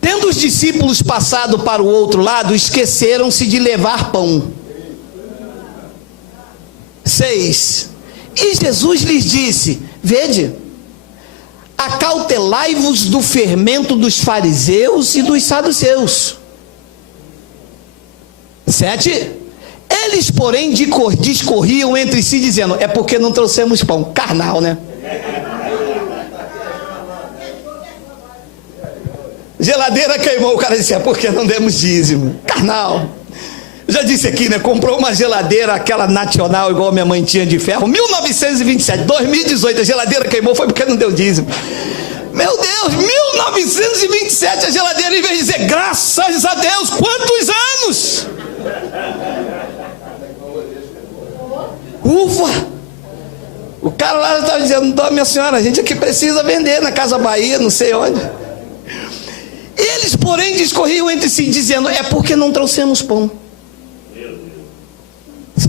tendo os discípulos passado para o outro lado, esqueceram-se de levar pão. 6. E Jesus lhes disse: vede, acautelai-vos do fermento dos fariseus e dos saduceus. 7. Eles, porém, discorriam entre si, dizendo: é porque não trouxemos pão. Carnal, né? Geladeira queimou, o cara disse: é porque não demos dízimo. Carnal. Já disse aqui, né? Comprou uma geladeira, aquela nacional, igual minha mãe tinha, de ferro, 1927, 2018, a geladeira queimou, foi porque não deu dízimo. Meu Deus, 1927 a geladeira, em vez de dizer graças a Deus, quantos anos? Ufa! O cara lá estava dizendo, minha senhora, a gente aqui precisa vender na Casa Bahia, não sei onde. Eles, porém, discorriam entre si, dizendo, é porque não trouxemos pão.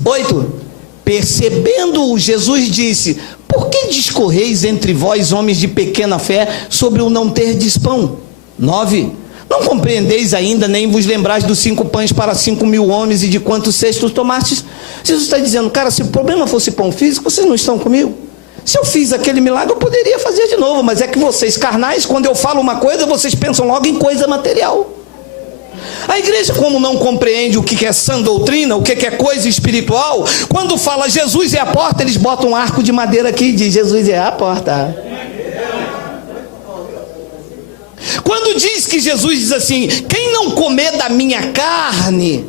8. Percebendo-o, Jesus disse, por que discorreis entre vós, homens de pequena fé, sobre o não terdes pão? 9. Não compreendeis ainda, nem vos lembrais dos 5 pães para 5.000 homens e de quantos cestos tomastes? Jesus está dizendo, cara, se o problema fosse pão físico, vocês não estão comigo? Se eu fiz aquele milagre, eu poderia fazer de novo, mas é que vocês carnais, quando eu falo uma coisa, vocês pensam logo em coisa material. A igreja, como não compreende o que é sã doutrina, o que é coisa espiritual, quando fala Jesus é a porta, eles botam um arco de madeira aqui e diz, Jesus é a porta. Quando diz que Jesus diz assim, quem não comer da minha carne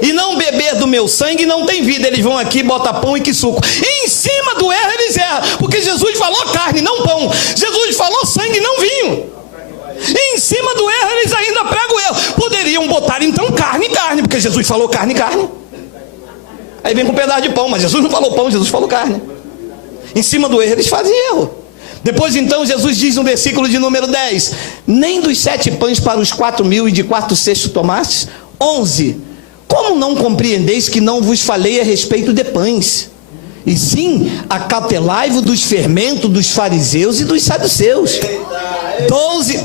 e não beber do meu sangue não tem vida, eles vão aqui, botam pão e que suco. E em cima do erro eles erram, porque Jesus falou carne, não pão. Jesus falou sangue, não vinho. E em cima do erro eles ainda pregam o erro. Poderiam botar então carne, porque Jesus falou carne. Aí vem com um pedaço de pão, mas Jesus não falou pão, Jesus falou carne. Em cima do erro eles fazem erro. Depois então Jesus diz no versículo de número 10, nem dos 7 pães para os 4.000 e de 4 cestos tomastes? 11, como não compreendeis que não vos falei a respeito de pães? E sim, acautelai-vos dos fermentos dos fariseus e dos saduceus. 12,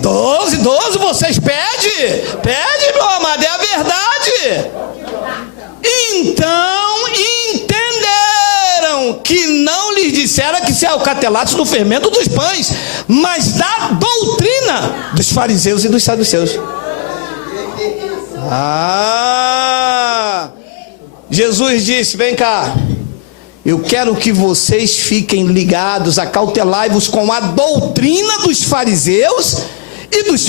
vocês pede, meu amado, é a verdade. Então entenderam que não lhes dissera que se acatelasse do fermento dos pães, mas da doutrina dos fariseus e dos saduceus. Jesus disse, vem cá, eu quero que vocês fiquem ligados, acautelai-vos com a doutrina dos fariseus e dos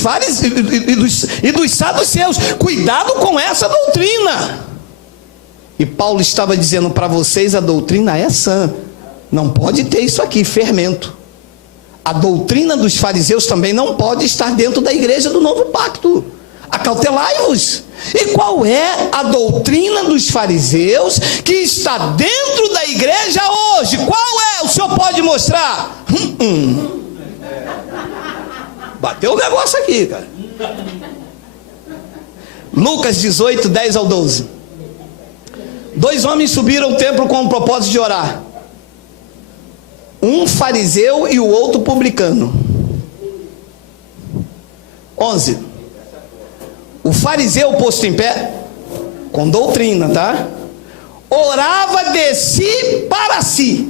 saduceus. Cuidado com essa doutrina. E Paulo estava dizendo para vocês, a doutrina é sã. Não pode ter isso aqui, fermento. A doutrina dos fariseus também não pode estar dentro da igreja do novo pacto. Acautelai-vos. E qual é a doutrina dos fariseus que está dentro da igreja hoje? Qual é? O senhor pode mostrar? Bateu o negócio aqui, cara. Lucas 18, 10 ao 12. 2 homens subiram ao templo com o propósito de orar. Um fariseu e o outro publicano. 11. O fariseu posto em pé, com doutrina, tá? Orava de si para si.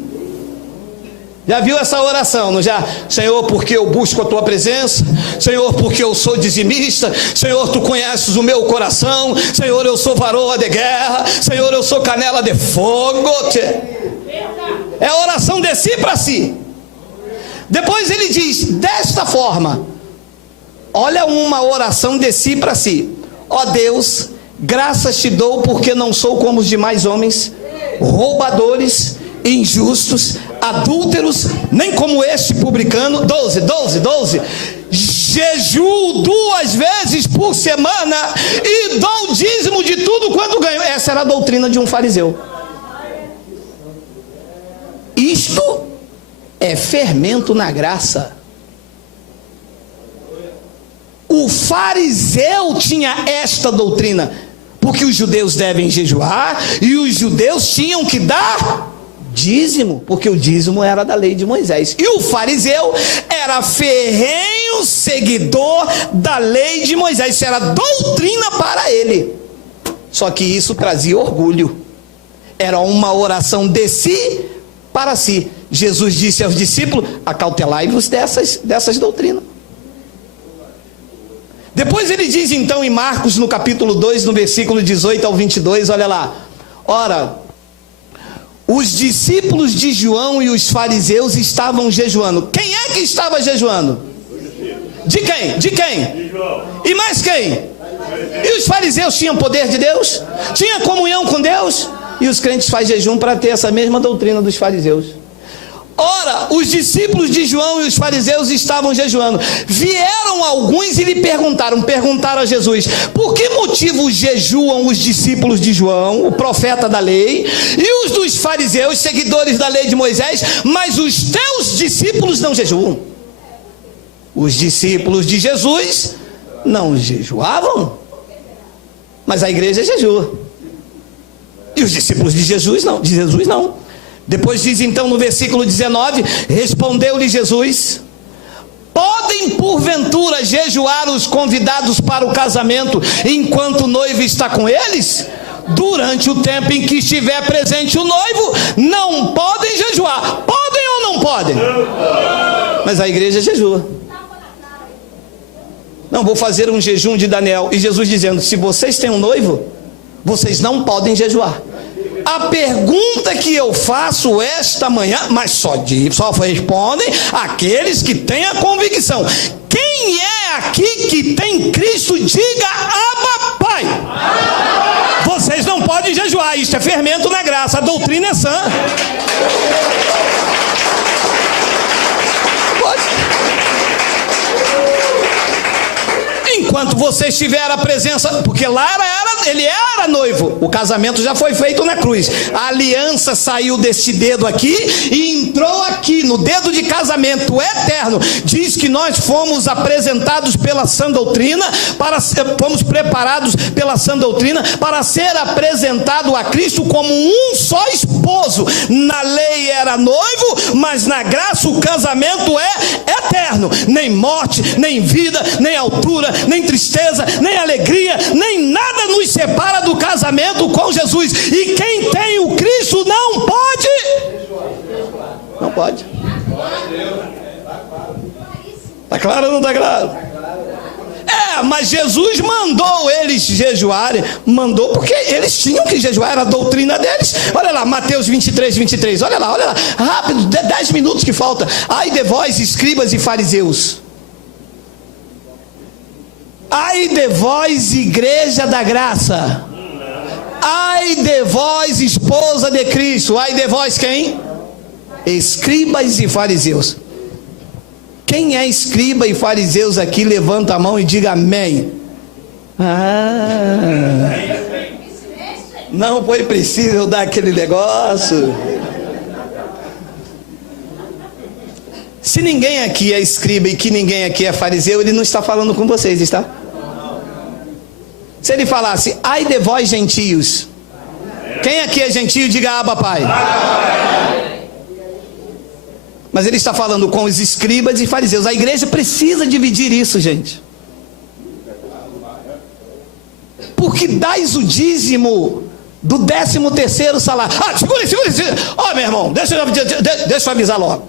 Já viu essa oração, não já? Senhor, porque eu busco a tua presença. Senhor, porque eu sou dizimista. Senhor, tu conheces o meu coração. Senhor, eu sou varoa de guerra. Senhor, eu sou canela de fogo. É a oração de si para si. Depois ele diz, desta forma, olha uma oração de si para si. Ó Deus, graças te dou porque não sou como os demais homens, roubadores, injustos, adúlteros, nem como este publicano. 12. Jejuo 2 vezes por semana e dou o dízimo de tudo quanto ganho. Essa era a doutrina de um fariseu. Isto é fermento na graça. O fariseu tinha esta doutrina, porque os judeus devem jejuar e os judeus tinham que dar dízimo, porque o dízimo era da lei de Moisés. E o fariseu era ferrenho seguidor da lei de Moisés. Isso era doutrina para ele. Só que isso trazia orgulho. Era uma oração de si para si. Jesus disse aos discípulos, acautelai-vos dessas doutrinas. Depois ele diz então em Marcos, no capítulo 2, no versículo 18 ao 22, olha lá. Ora, os discípulos de João e os fariseus estavam jejuando. Quem é que estava jejuando? De quem? De quem? E mais quem? E os fariseus tinham poder de Deus? Tinha comunhão com Deus? E os crentes fazem jejum para ter essa mesma doutrina dos fariseus. Ora, os discípulos de João e os fariseus estavam jejuando. Vieram alguns e lhe perguntaram a Jesus: por que motivo jejuam os discípulos de João, o profeta da lei, e os dos fariseus, seguidores da lei de Moisés, mas os teus discípulos não jejuam? Os discípulos de Jesus não jejuavam, mas a igreja jejua. E os discípulos de Jesus não. Depois diz então no versículo 19: respondeu-lhe Jesus: podem porventura jejuar os convidados para o casamento enquanto o noivo está com eles? Durante o tempo em que estiver presente o noivo, não podem jejuar. Podem ou não podem? Mas a igreja jejua. Não, vou fazer um jejum de Daniel. E Jesus dizendo: se vocês têm um noivo, vocês não podem jejuar. A pergunta que eu faço esta manhã, mas só respondem aqueles que têm a convicção. Quem é aqui que tem Cristo? Diga: Abba, Pai. Vocês não podem jejuar. Isto é fermento na graça. A doutrina é sã. Enquanto você estiver a presença, porque lá ele era noivo, o casamento já foi feito na cruz, a aliança saiu deste dedo aqui e entrou aqui no dedo de casamento eterno. Diz que nós fomos apresentados pela sã doutrina, fomos preparados pela sã doutrina para ser apresentado a Cristo como um só esposo. Na lei era noivo, mas na graça o casamento é eterno. Nem morte, nem vida, nem altura, nem tristeza, nem alegria, nem nada nos separa do casamento com Jesus. E quem tem o Cristo não pode. Não pode. Está claro ou não está claro? Mas Jesus mandou eles jejuarem. Mandou porque eles tinham que jejuar, era a doutrina deles. Olha lá, Mateus 23. Olha lá, rápido, 10 minutos que falta. Ai de vós, escribas e fariseus. Ai de vós, igreja da graça. Ai de vós, esposa de Cristo. Ai de vós quem? Escribas e fariseus. Quem é escriba e fariseus aqui? Levanta a mão e diga amém. Não foi preciso eu dar aquele negócio. Se ninguém aqui é escriba e que ninguém aqui é fariseu, ele não está falando com vocês, está? Se ele falasse: ai de vós, gentios. Quem aqui é gentio? Diga Abba, Pai. Mas ele está falando com os escribas e fariseus. A igreja precisa dividir isso, gente. Porque dais o dízimo do 13º salário. Segura. Ó, meu irmão, deixa eu avisar logo.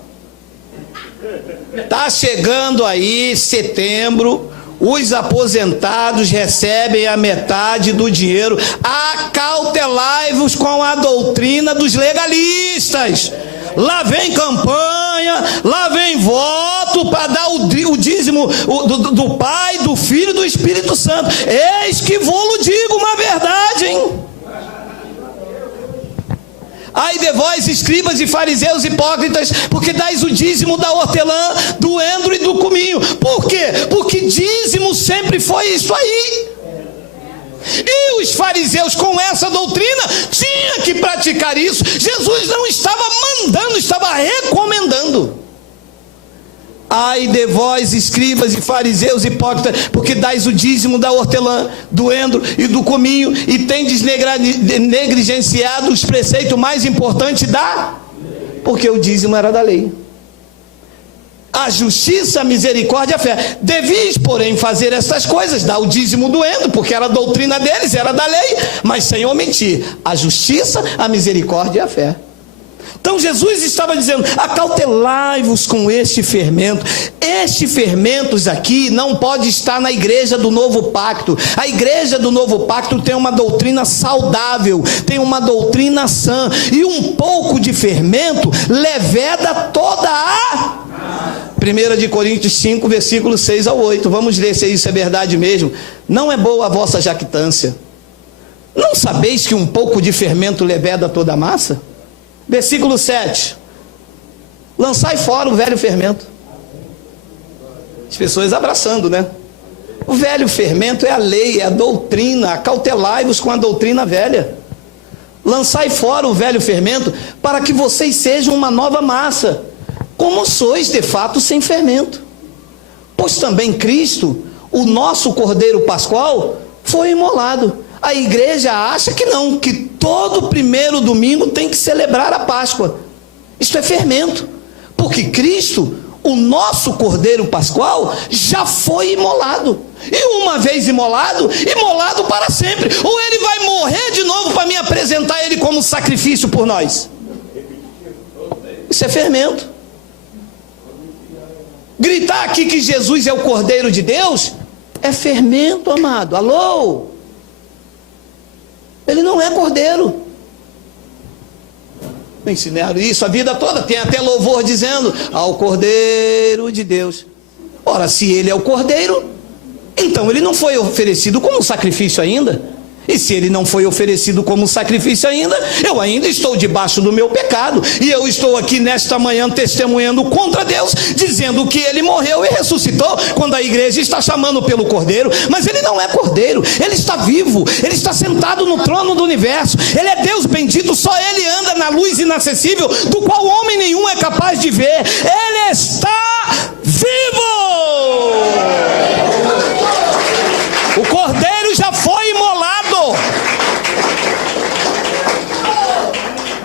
Está chegando aí setembro. Os aposentados recebem a metade do dinheiro. Acautelai-vos com a doutrina dos legalistas. Lá vem campanha, lá vem voto para dar o dízimo do Pai, do Filho e do Espírito Santo. Eis que vou-lo digo uma verdade, hein? Ai de vós, escribas e fariseus hipócritas, porque dais o dízimo da hortelã, do endro e do cominho. Por quê? Porque dízimo sempre foi isso aí. E os fariseus, com essa doutrina, tinham que praticar isso. Jesus não estava mandando, estava recomendando. Ai de vós, escribas e fariseus hipócritas, porque dais o dízimo da hortelã, do endro e do cominho, e tendes negligenciado os preceitos mais importantes porque o dízimo era da lei. A justiça, a misericórdia, a fé. Devias, porém, fazer essas coisas, dar o dízimo do endro, porque era a doutrina deles, era da lei, mas sem omitir a justiça, a misericórdia e a fé. Então Jesus estava dizendo: acautelai-vos com este fermento. Este fermento aqui não pode estar na igreja do novo pacto. A igreja do novo pacto tem uma doutrina saudável, tem uma doutrina sã, e um pouco de fermento leveda toda a... 1 de Coríntios 5, versículos 6 ao 8. Vamos ler se isso é verdade mesmo. Não é boa a vossa jactância. Não sabeis que um pouco de fermento leveda toda a massa? Versículo 7. Lançai fora o velho fermento. As pessoas abraçando, né? O velho fermento é a lei, é a doutrina. Acautelai-vos com a doutrina velha. Lançai fora o velho fermento, para que vocês sejam uma nova massa, como sois de fato sem fermento. Pois também Cristo, o nosso Cordeiro Pascual, foi imolado. A igreja acha que não, que todo primeiro domingo tem que celebrar a Páscoa. Isto é fermento, porque Cristo, o nosso Cordeiro Pascual, já foi imolado. E uma vez imolado, imolado para sempre. Ou ele vai morrer de novo para me apresentar ele como sacrifício por nós. Isso é fermento. Gritar aqui que Jesus é o Cordeiro de Deus é fermento, amado. Alô? Ele não é cordeiro. Me ensinaram isso a vida toda. Tem até louvor dizendo ao Cordeiro de Deus. Ora, se ele é o Cordeiro, então ele não foi oferecido como sacrifício ainda. E se ele não foi oferecido como sacrifício ainda, eu ainda estou debaixo do meu pecado. E eu estou aqui nesta manhã testemunhando contra Deus, dizendo que ele morreu e ressuscitou, quando a igreja está chamando pelo Cordeiro. Mas ele não é Cordeiro, ele está vivo, ele está sentado no trono do universo. Ele é Deus bendito, só ele anda na luz inacessível, do qual homem nenhum é capaz de ver. Ele está vivo. O Cordeiro já foi imolado.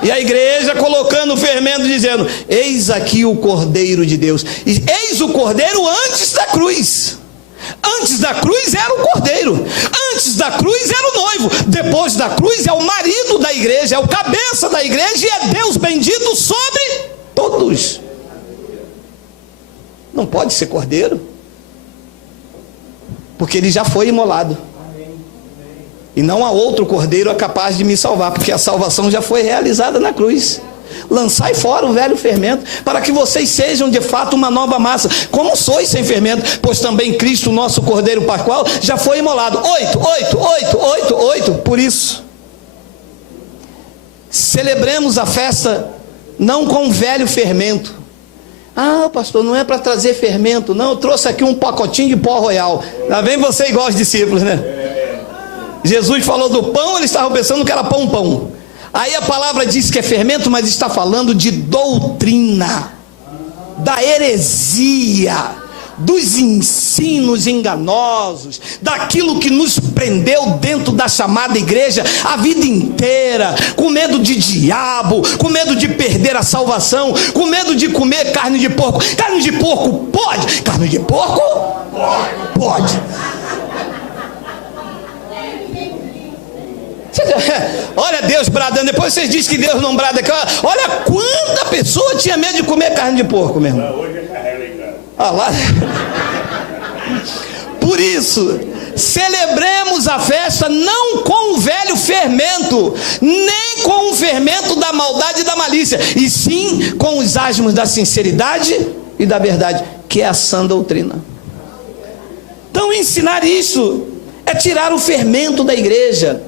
E a igreja colocando o fermento, dizendo: eis aqui o Cordeiro de Deus. E eis o Cordeiro antes da cruz. Antes da cruz era o Cordeiro. Antes da cruz era o noivo. Depois da cruz é o marido da igreja, é o cabeça da igreja, e é Deus bendito sobre todos. Não pode ser Cordeiro, porque ele já foi imolado. E não há outro Cordeiro capaz de me salvar, porque a salvação já foi realizada na cruz. Lançai fora o velho fermento, para que vocês sejam de fato uma nova massa, como sois sem fermento, pois também Cristo, nosso Cordeiro Pascual, já foi imolado. 8. Por isso, celebremos a festa não com velho fermento. Ah, pastor, não é para trazer fermento, não. Eu trouxe aqui um pacotinho de pó royal. Lá vem você igual os discípulos, né? Jesus falou do pão, eles estavam pensando que era pão. Aí a palavra diz que é fermento, mas está falando de doutrina, da heresia, dos ensinos enganosos, daquilo que nos prendeu dentro da chamada igreja a vida inteira, com medo de diabo, com medo de perder a salvação, com medo de comer carne de porco. Carne de porco pode, carne de porco pode. Olha Deus bradando, depois vocês dizem que Deus não brada aqui. Olha quanta pessoa tinha medo de comer carne de porco, meu irmão. Ah, lá. Por isso, celebremos a festa não com o velho fermento, nem com o fermento da maldade e da malícia, e sim com os asmos da sinceridade e da verdade, que é a sã doutrina. Então ensinar isso é tirar o fermento da igreja,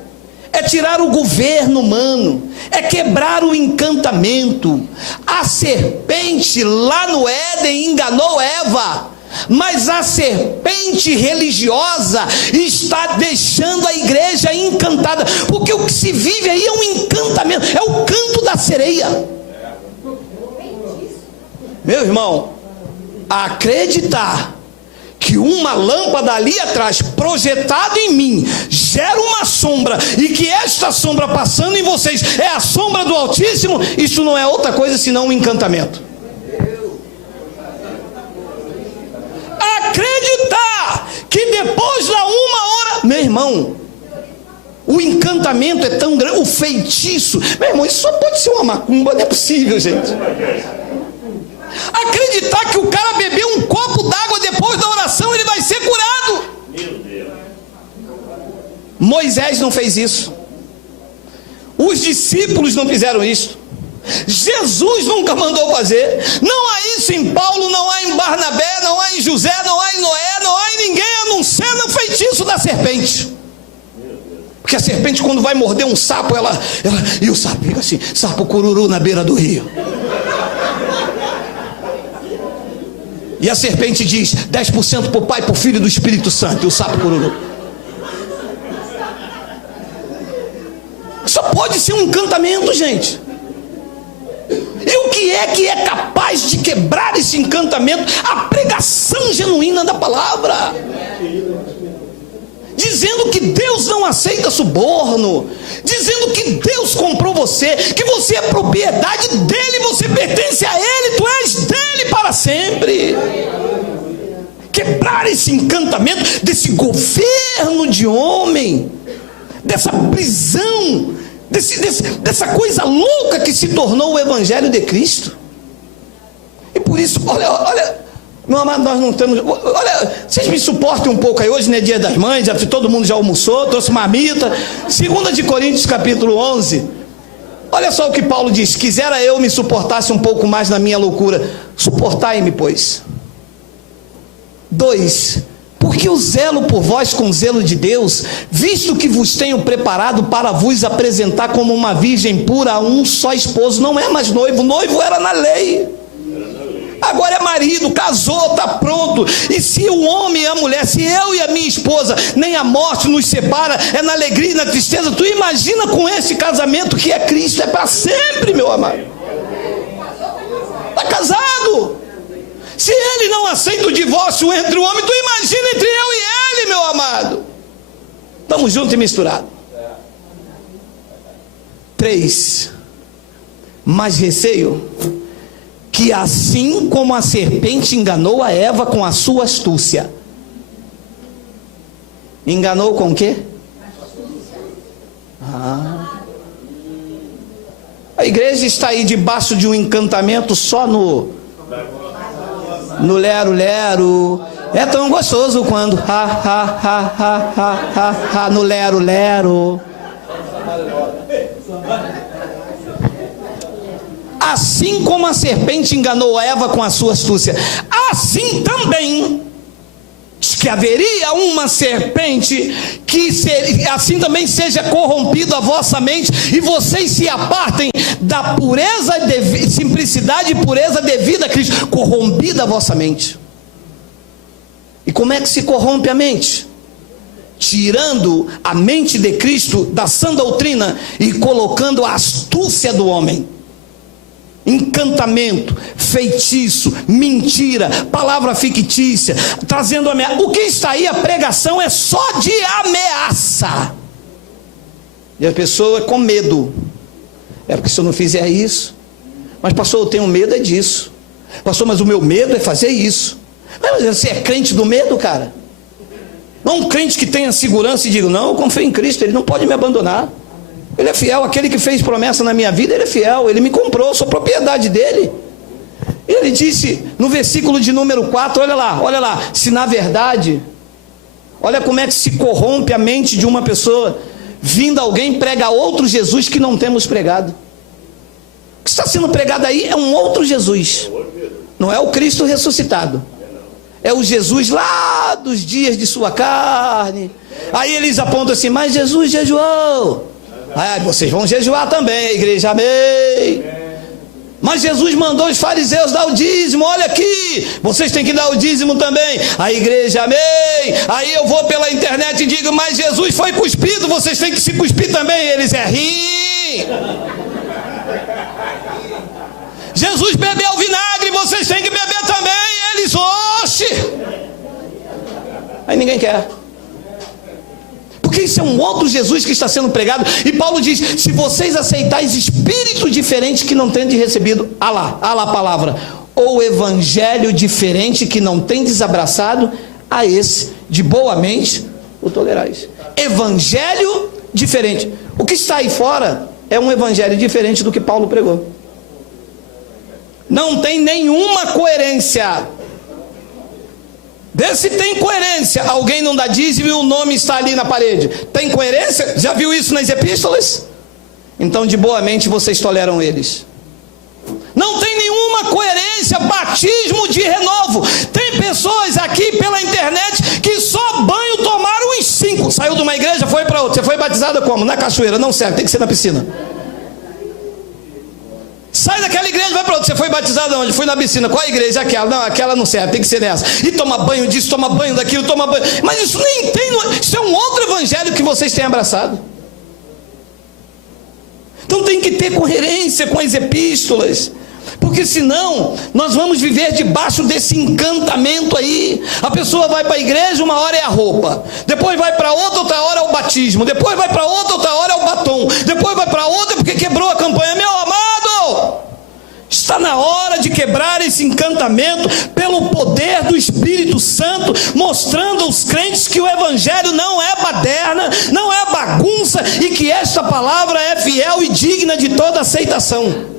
é tirar o governo humano, é quebrar o encantamento. A serpente lá no Éden enganou Eva, mas a serpente religiosa está deixando a igreja encantada, porque o que se vive aí é um encantamento, é o canto da sereia. Meu irmão, acreditar que uma lâmpada ali atrás, projetada em mim, gera uma sombra, e que esta sombra passando em vocês é a sombra do Altíssimo, isso não é outra coisa senão um encantamento. Acreditar que depois da uma hora, meu irmão, o encantamento é tão grande, o feitiço, meu irmão, isso só pode ser uma macumba, não é possível, gente. Acreditar que o cara bebeu um copo d'água depois da oração, ele vai ser curado. Meu Deus. Moisés não fez isso, os discípulos não fizeram isso, Jesus nunca mandou fazer. Não há isso em Paulo, não há em Barnabé, não há em José, não há em Noé, não há em ninguém, a não ser no feitiço da serpente. Porque a serpente, quando vai morder um sapo, e o sapo fica assim, sapo cururu na beira do rio. E a serpente diz, 10% para o Pai, para o Filho e do Espírito Santo, e o sapo cururu. Só pode ser um encantamento, gente. E o que é capaz de quebrar esse encantamento? A pregação genuína da palavra. Dizendo que Deus não aceita suborno, dizendo que Deus comprou você, que você é propriedade dele, você pertence a ele, tu és dele para sempre. Quebrar esse encantamento desse governo de homem, dessa prisão, dessa coisa louca que se tornou o Evangelho de Cristo. E por isso, olha, meu amado, nós não temos. Olha, vocês me suportem um pouco aí. Hoje não é dia das mães, todo mundo já almoçou, trouxe marmita. 2 de Coríntios capítulo 11. Olha só o que Paulo diz: quisera eu me suportasse um pouco mais na minha loucura. Suportai-me, pois. 2. Porque o zelo por vós com zelo de Deus, visto que vos tenho preparado para vos apresentar como uma virgem pura a um só esposo. Não é mais noivo, noivo era na lei. Agora é marido, casou, está pronto. E se o homem e a mulher, se eu e a minha esposa, nem a morte nos separa, é na alegria e na tristeza, tu imagina com esse casamento que é Cristo, é para sempre, meu amado. Está casado. Se ele não aceita o divórcio entre o homem, tu imagina entre eu e ele, meu amado. Estamos juntos e misturados. 3. Mais receio que assim como a serpente enganou a Eva com a sua astúcia. Enganou com o quê? A igreja está aí debaixo de um encantamento só no lero-lero. É tão gostoso quando no lero-lero. Assim como a serpente enganou Eva com a sua astúcia, assim também que haveria uma serpente que assim também seja corrompida a vossa mente, e vocês se apartem da pureza, simplicidade e pureza devida a Cristo. Corrompida a vossa mente. E como é que se corrompe a mente? Tirando a mente de Cristo da sã doutrina e colocando a astúcia do homem. Encantamento, feitiço, mentira, palavra fictícia, trazendo ameaça. O que está aí, a pregação é só de ameaça. E a pessoa com medo. É porque se eu não fizer isso. Mas pastor, eu tenho medo é disso. Pastor, mas o meu medo é fazer isso. Mas você é crente do medo, cara? Não um crente que tenha segurança e diga, não, eu confio em Cristo, Ele não pode me abandonar. Ele é fiel, aquele que fez promessa na minha vida, Ele é fiel, Ele me comprou, eu sou propriedade dEle. Ele disse no versículo de número 4, olha lá, se na verdade, olha como é que se corrompe a mente de uma pessoa, vindo alguém prega outro Jesus que não temos pregado. O que está sendo pregado aí é um outro Jesus, não é o Cristo ressuscitado, é o Jesus lá dos dias de sua carne. Aí eles apontam assim, mas Jesus jejuou. Aí vocês vão jejuar também, a igreja, amém. Mas Jesus mandou os fariseus dar o dízimo, olha aqui, vocês têm que dar o dízimo também, a igreja, amém. Aí eu vou pela internet e digo, mas Jesus foi cuspido, vocês têm que se cuspir também. Eles ri. Jesus bebeu vinagre, vocês têm que beber também. Eles, oxe. Aí ninguém quer. Porque isso é um outro Jesus que está sendo pregado. E Paulo diz, se vocês aceitais espírito diferente que não tendes recebido, lá a palavra, ou evangelho diferente que não tendes abraçado, a esse de boa mente o tolerais. Evangelho diferente. O que está aí fora é um evangelho diferente do que Paulo pregou. Não tem nenhuma coerência. Vê se tem coerência. Alguém não dá dízimo e o nome está ali na parede. Tem coerência? Já viu isso nas epístolas? Então de boa mente vocês toleram eles. uma coerência, batismo de renovo. Tem pessoas aqui pela internet que só banho tomaram uns 5. Saiu de uma igreja, foi para outra. Você foi batizada como? Na cachoeira, não serve, tem que ser na piscina. Sai daquela igreja, vai para outra. Você foi batizado onde? Fui na piscina. Qual a igreja? Aquela. Não, aquela não serve, tem que ser nessa. E toma banho disso, toma banho daquilo, toma banho. Mas isso nem tem. Isso é um outro evangelho que vocês têm abraçado. Então tem que ter coerência com as epístolas. Porque senão nós vamos viver debaixo desse encantamento aí. A pessoa vai para a igreja, uma hora é a roupa, depois vai para outra hora é o batismo, depois vai para outra hora é o batom, depois vai para outra porque quebrou a campanha. Meu amado, está na hora de quebrar esse encantamento pelo poder do Espírito Santo, mostrando aos crentes que o evangelho não é baderna, não é bagunça, e que esta palavra é fiel e digna de toda aceitação.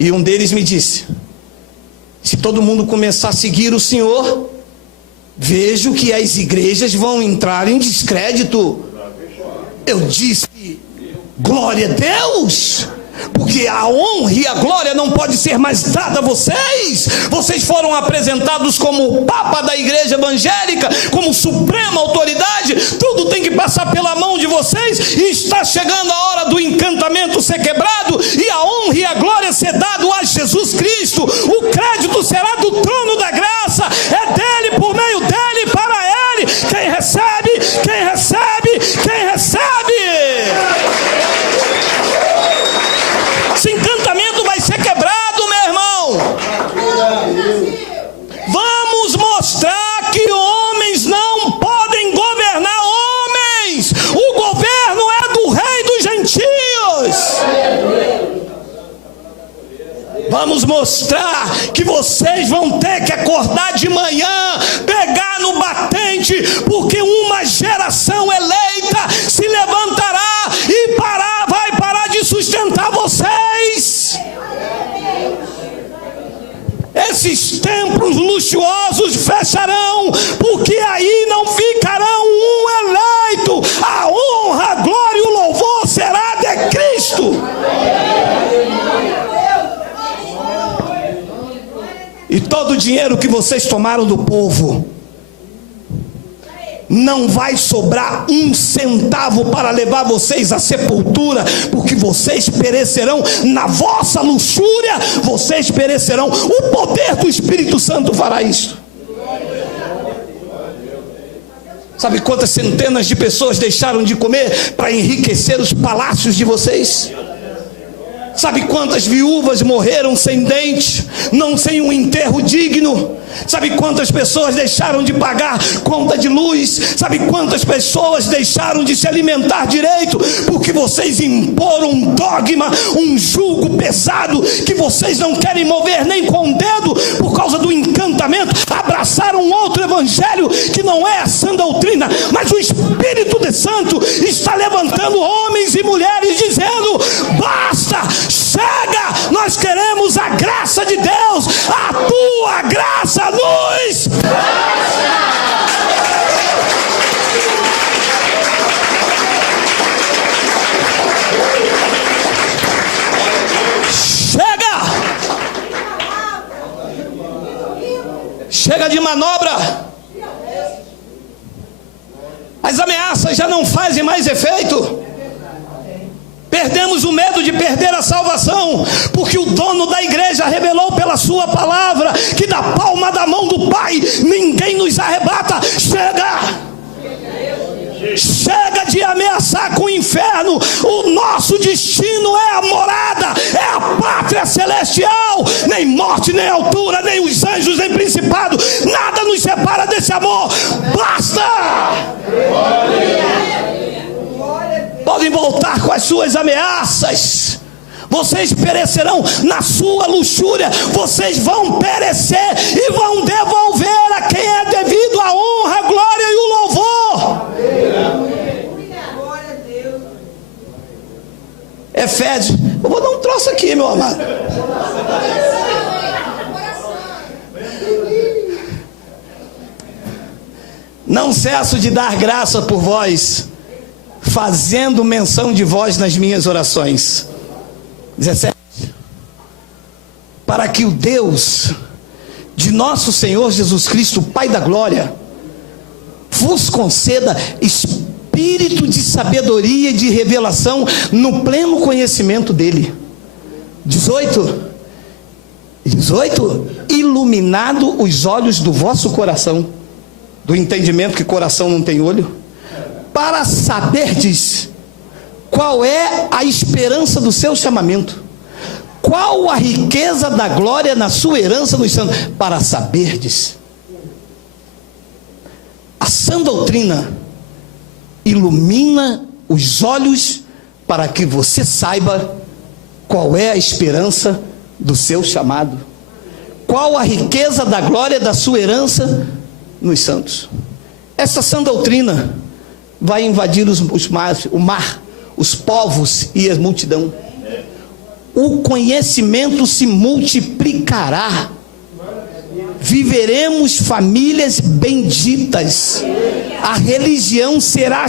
E um deles me disse: se todo mundo começar a seguir o Senhor, vejo que as igrejas vão entrar em descrédito. Eu disse: glória a Deus, porque a honra e a glória não pode ser mais dada a vocês. Vocês foram apresentados como o Papa da igreja evangélica, como suprema autoridade. Tudo tem que passar pela mão de vocês, e está chegando a hora do encantamento ser quebrado e a honra e a glória ser dado a Jesus Cristo. O crédito será do trono da graça, é dele, por meio dele, para ele. Quem recebe, quem recebe, quem recebe. Esse encantamento vai ser quebrado, meu irmão. Vamos mostrar que homens não podem governar homens. O governo é do rei dos gentios. Vamos mostrar que vocês vão ter que acordar de manhã, pegar no batente, porque uma geração eleita se levantará e vai parar de sustentar vocês. Esses templos luxuosos fecharão, porque aí não ficarão um eleito. A honra, a glória e o louvor será de Cristo. E todo o dinheiro que vocês tomaram do povo, não vai sobrar um centavo para levar vocês à sepultura, porque vocês perecerão na vossa luxúria, vocês perecerão. O poder do Espírito Santo fará isso. Sabe quantas centenas de pessoas deixaram de comer para enriquecer os palácios de vocês? Sabe quantas viúvas morreram sem dente, não sem um enterro digno? Sabe quantas pessoas deixaram de pagar conta de luz? Sabe quantas pessoas deixaram de se alimentar direito? Porque vocês imporam um dogma, um jugo pesado, que vocês não querem mover nem com o dedo, por causa do encantamento. Abraçaram um outro evangelho que não é a sã doutrina, mas o Espírito Santo está levantando homens e mulheres dizendo: basta, chega, nós queremos a graça de Deus, a tua graça nos basta. Chega de manobra. As ameaças já não fazem mais efeito. Perdemos o medo de perder a salvação, porque o dono da igreja revelou pela sua palavra que da palma da mão do Pai ninguém nos arrebata. Chega de ameaçar com o inferno. O nosso destino é a morada, é a pátria celestial. Nem morte, nem altura, nem os anjos, nem principado, nada nos separa desse amor. Basta! Podem voltar com as suas ameaças. Vocês perecerão na sua luxúria. Vocês vão perecer e vão devolver a quem é devido a honra, a glória e o louvor. Efésios, eu vou dar um troço aqui, meu amado. Não cesso de dar graça por vós, fazendo menção de vós nas minhas orações. 17. Para que o Deus de nosso Senhor Jesus Cristo, Pai da glória, vos conceda espírito de sabedoria e de revelação no pleno conhecimento dele. 18. Iluminado os olhos do vosso coração, do entendimento que coração não tem olho, para saberdes qual é a esperança do seu chamamento, qual a riqueza da glória na sua herança nos santos, para saberdes. A sã doutrina ilumina os olhos para que você saiba qual é a esperança do seu chamado, qual a riqueza da glória da sua herança nos santos. Essa sã doutrina vai invadir o mar, os povos e a multidão. O conhecimento se multiplicará. Viveremos famílias benditas. A religião será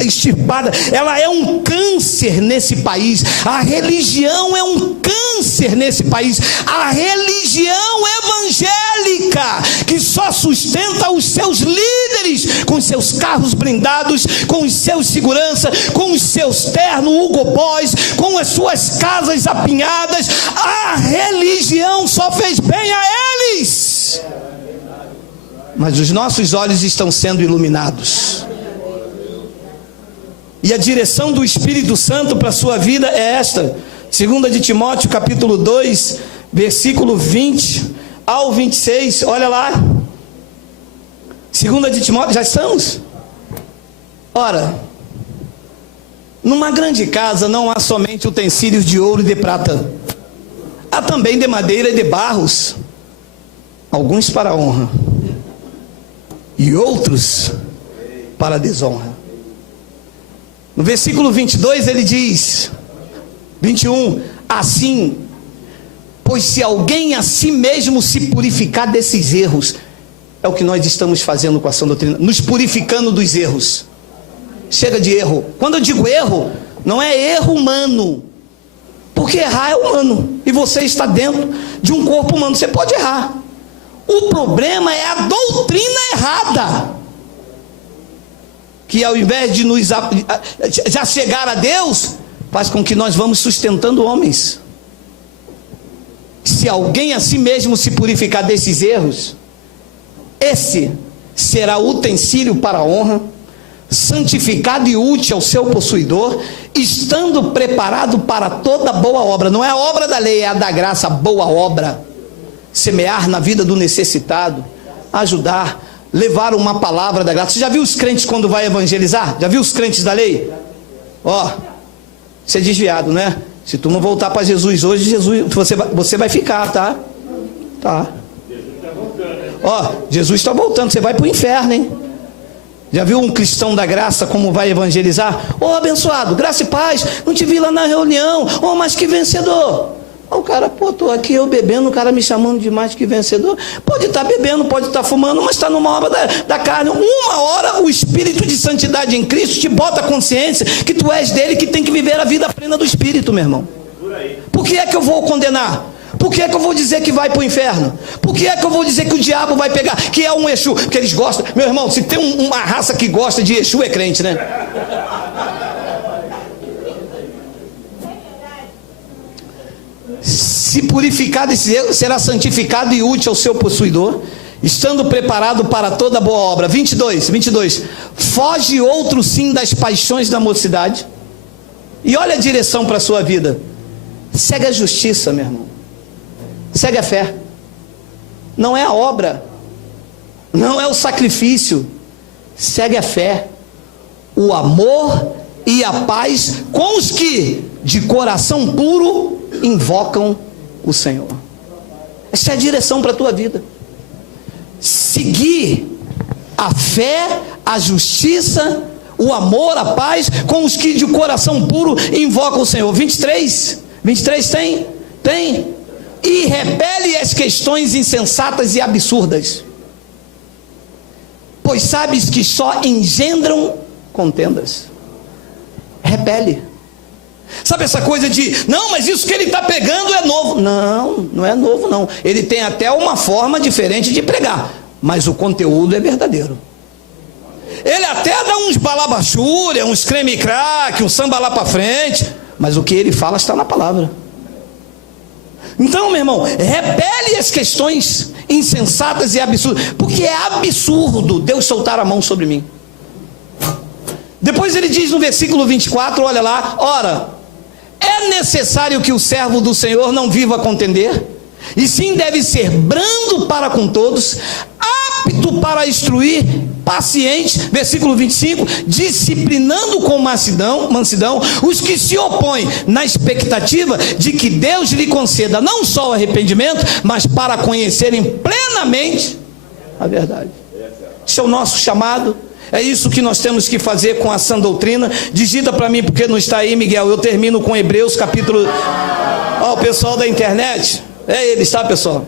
extirpada. Ela é um câncer nesse país. A religião é um câncer nesse país. A religião evangélica, que só sustenta os seus líderes com os seus carros blindados, com os seus seguranças, com os seus ternos Hugo Boss, com as suas casas apinhadas. A religião só fez bem a eles. Mas os nossos olhos estão sendo iluminados. E a direção do Espírito Santo para a sua vida é esta. 2 de Timóteo, capítulo 2, versículo 20 ao 26. Olha lá. 2 de Timóteo, já estamos? Ora, numa grande casa não há somente utensílios de ouro e de prata. Há também de madeira e de barros, alguns para a honra e outros para a desonra. No versículo 22 ele diz, 21, assim, pois se alguém a si mesmo se purificar desses erros, é o que nós estamos fazendo com a sã doutrina, nos purificando dos erros. Chega de erro. Quando eu digo erro, não é erro humano, porque errar é humano, e você está dentro de um corpo humano, você pode errar. O problema é a doutrina errada, que ao invés de nos já chegar a Deus, faz com que nós vamos sustentando homens. Se alguém a si mesmo se purificar desses erros, esse será utensílio para a honra, santificado e útil ao seu possuidor, estando preparado para toda boa obra. Não é a obra da lei, é a da graça, a boa obra. Semear na vida do necessitado, ajudar, levar uma palavra da graça. Você já viu os crentes quando vai evangelizar? Já viu os crentes da lei? Ó, você é desviado, né? Se tu não voltar para Jesus hoje, você vai ficar, tá? Tá. Ó, Jesus está voltando, você vai para o inferno, hein? Já viu um cristão da graça como vai evangelizar? Ô, abençoado, graça e paz, não te vi lá na reunião. Ô, mas que vencedor. O cara, pô, tô aqui eu bebendo, o cara me chamando de mais que vencedor. Pode estar bebendo, pode estar fumando, mas está numa obra da carne. Uma hora o Espírito de santidade em Cristo te bota a consciência que tu és dele, que tem que viver a vida plena do Espírito, meu irmão. Por que é que eu vou condenar? Por que é que eu vou dizer que vai para o inferno? Por que é que eu vou dizer que o diabo vai pegar, que é um Exu? Porque eles gostam. Meu irmão, se tem uma raça que gosta de Exu, é crente, né? Se purificar desse erro, será santificado e útil ao seu possuidor, estando preparado para toda boa obra. 22. Foge outro sim das paixões da mocidade, e olha a direção para a sua vida. Segue a justiça, meu irmão. Segue a fé. Não é a obra, não é o sacrifício. Segue a fé, o amor e a paz com os que de coração puro invocam o Senhor. Essa é a direção para a tua vida. Seguir a fé, a justiça, o amor, a paz com os que de coração puro invocam o Senhor. 23 tem. E repele as questões insensatas e absurdas, pois sabes que só engendram contendas. Repele. Sabe essa coisa de, não, mas isso que ele está pregando é novo. Não, não é novo não. Ele tem até uma forma diferente de pregar, mas o conteúdo é verdadeiro. Ele até dá uns balabachúria, uns creme crack, um samba lá para frente, mas o que ele fala está na palavra. Então, meu irmão, repele as questões insensatas e absurdas, porque é absurdo Deus soltar a mão sobre mim. Depois ele diz no versículo 24, olha lá, ora, é necessário que o servo do Senhor não viva a contender, e sim deve ser brando para com todos, apto para instruir, paciente, versículo 25, disciplinando com mansidão os que se opõem, na expectativa de que Deus lhe conceda não só o arrependimento, mas para conhecerem plenamente a verdade. Esse é o nosso chamado. É isso que nós temos que fazer com a sã doutrina. Digita para mim, porque não está aí, Miguel. Eu termino com Hebreus capítulo... Ó, o pessoal da internet, é eles, tá, pessoal?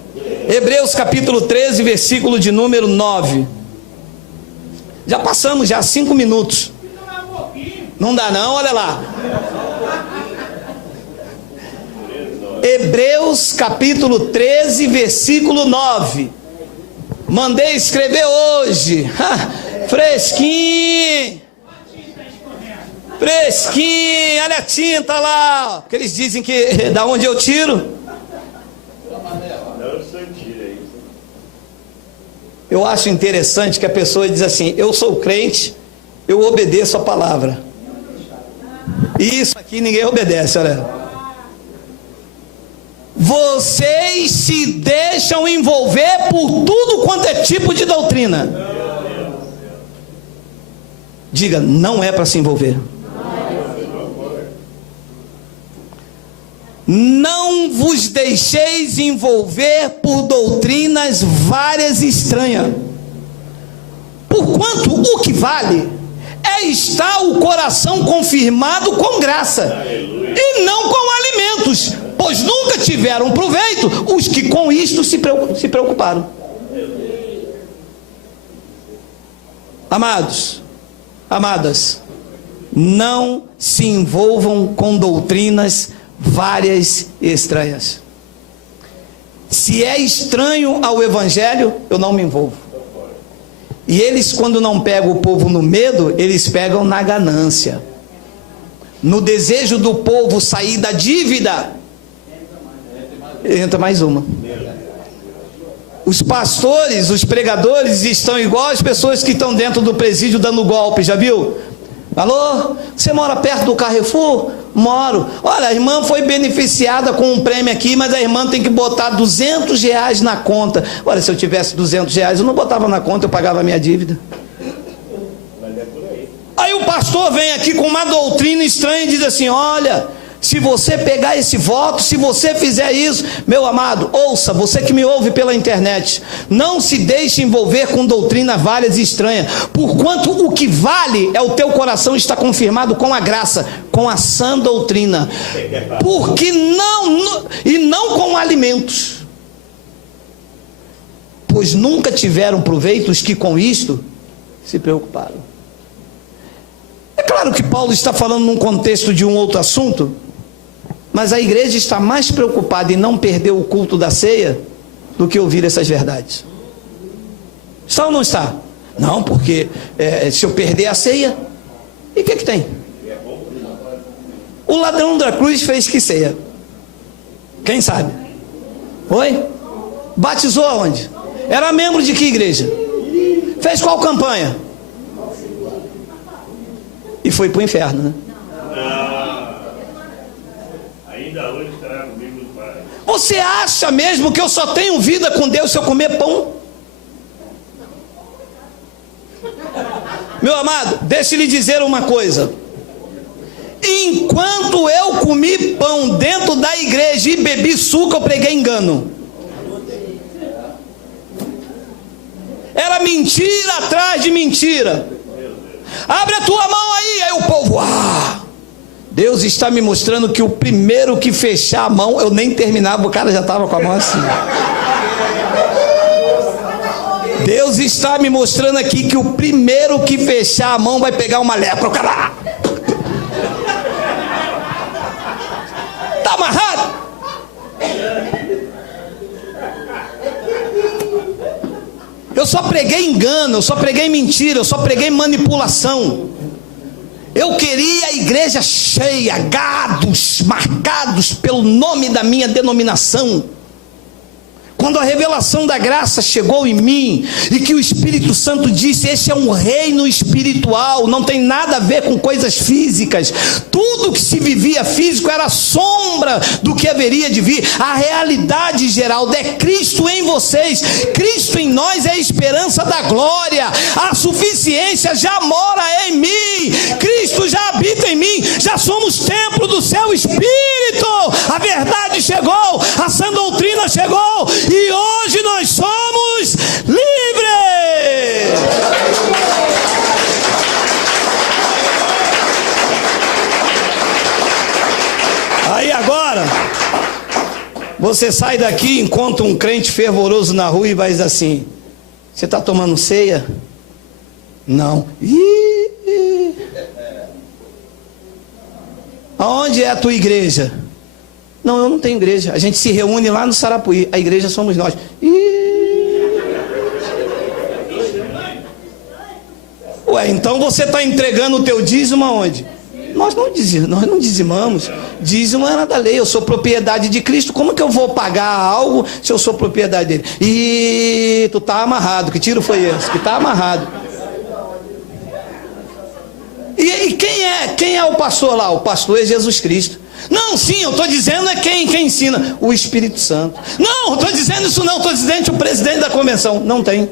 Hebreus capítulo 13, versículo de número 9. Já passamos já 5 minutos. Não dá não, olha lá. Hebreus capítulo 13, versículo 9. Mandei escrever hoje. Fresquinho. Fresquinho. Olha a tinta lá. Que eles dizem que da onde eu tiro. Eu acho interessante que a pessoa diz assim, eu sou crente, eu obedeço a palavra. E isso aqui ninguém obedece, olha. Vocês se deixam envolver por tudo quanto é tipo de doutrina. Diga, não é para se envolver. Não vos deixeis envolver por doutrinas várias e estranhas, porquanto o que vale é estar o coração confirmado com graça, e não com alimentos, pois nunca tiveram proveito os que com isto se preocuparam. Amados, amadas, não se envolvam com doutrinas várias e estranhas. Se é estranho ao evangelho, eu não me envolvo. E eles, quando não pegam o povo no medo, eles pegam na ganância, no desejo do povo sair da dívida. Entra mais uma. Os pastores, os pregadores estão igual as pessoas que estão dentro do presídio dando golpe, já viu? Alô, você mora perto do Carrefour? Moro. Olha, a irmã foi beneficiada com um prêmio aqui, mas a irmã tem que botar R$200 na conta. Olha, se eu tivesse R$200, eu não botava na conta, eu pagava a minha dívida. Aí o pastor vem aqui com uma doutrina estranha e diz assim, olha, se você pegar esse voto, se você fizer isso, meu amado, ouça, você que me ouve pela internet, não se deixe envolver com doutrina várias e estranhas, porquanto o que vale é o teu coração estar confirmado com a graça, com a sã doutrina, porque não com alimentos, pois nunca tiveram proveito os que com isto se preocuparam. É claro que Paulo está falando num contexto de um outro assunto, mas a igreja está mais preocupada em não perder o culto da ceia do que ouvir essas verdades. Está ou não está? Não, porque se eu perder a ceia, e o que tem? O ladrão da cruz fez que ceia? Quem sabe? Oi? Batizou aonde? Era membro de que igreja? Fez qual campanha? E foi para o inferno, né? Ainda hoje estará comigo no Pai. Você acha mesmo que eu só tenho vida com Deus se eu comer pão? Meu amado, deixa eu lhe dizer uma coisa. Enquanto eu comi pão dentro da igreja e bebi suco, eu preguei engano. Era mentira atrás de mentira. Abre a tua mão aí. Aí o povo, Deus está me mostrando que o primeiro que fechar a mão, eu nem terminava, o cara já estava com a mão assim. Deus está me mostrando aqui que o primeiro que fechar a mão vai pegar uma lepra, o cara. amarrado. Eu só preguei engano, eu só preguei mentira, eu só preguei manipulação. Eu queria a igreja cheia, gados marcados pelo nome da minha denominação. Quando a revelação da graça chegou em mim, e que o Espírito Santo disse, esse é um reino espiritual, não tem nada a ver com coisas físicas. Tudo que se vivia físico era sombra do que haveria de vir. A realidade geral é Cristo em vocês, Cristo em nós é a esperança da glória. A suficiência já mora em mim, Cristo já habita em mim, já somos templo do seu Espírito. A verdade chegou, a sã doutrina chegou, e hoje nós somos livres. Aí agora, você sai daqui, encontra um crente fervoroso na rua e vai dizer assim: você está tomando ceia? Não. Ih. Aonde é a tua igreja? Não, eu não tenho igreja. A gente se reúne lá no Sarapuí. A igreja somos nós. Ué, então você está entregando o teu dízimo aonde? Nós não dizimamos. Dízimo era da lei. Eu sou propriedade de Cristo. Como que eu vou pagar algo se eu sou propriedade dele? E tu está amarrado. Que tiro foi esse? Que está amarrado. E quem é o pastor lá? O pastor é Jesus Cristo. Não, sim, eu estou dizendo é quem ensina? O Espírito Santo. Não, eu estou dizendo isso não, estou dizendo o presidente da convenção. Não tem.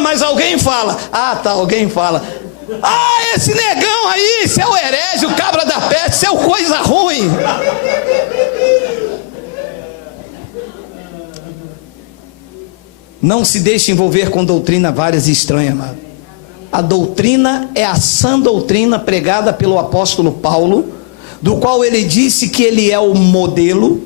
Mas alguém fala. Alguém fala. Esse negão aí, esse é o herege, o cabra da peste, esse é o coisa ruim. Não se deixe envolver com doutrina várias e estranhas, amado. A doutrina é a sã doutrina pregada pelo apóstolo Paulo, do qual ele disse que ele é o modelo,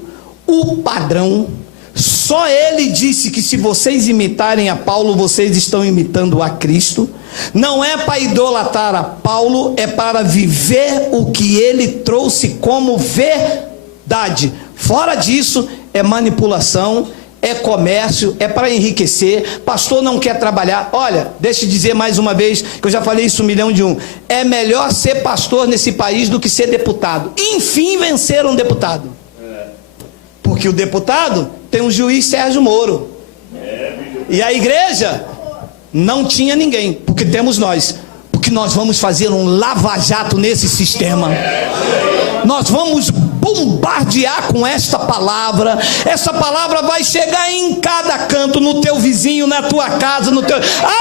o padrão. Só ele disse que se vocês imitarem a Paulo, vocês estão imitando a Cristo. Não é para idolatrar a Paulo, é para viver o que ele trouxe como verdade. Fora disso, é manipulação, é comércio, é para enriquecer. Pastor não quer trabalhar. Olha, deixa eu dizer mais uma vez, que eu já falei isso 1.000.000 de. É melhor ser pastor nesse país do que ser deputado. Enfim, vencer um deputado. Porque o deputado tem um juiz Sérgio Moro. E a igreja não tinha ninguém, porque temos nós. Porque nós vamos fazer um lava-jato nesse sistema. Nós vamos bombardear com esta palavra. Essa palavra vai chegar em cada canto, no teu vizinho, na tua casa, no teu...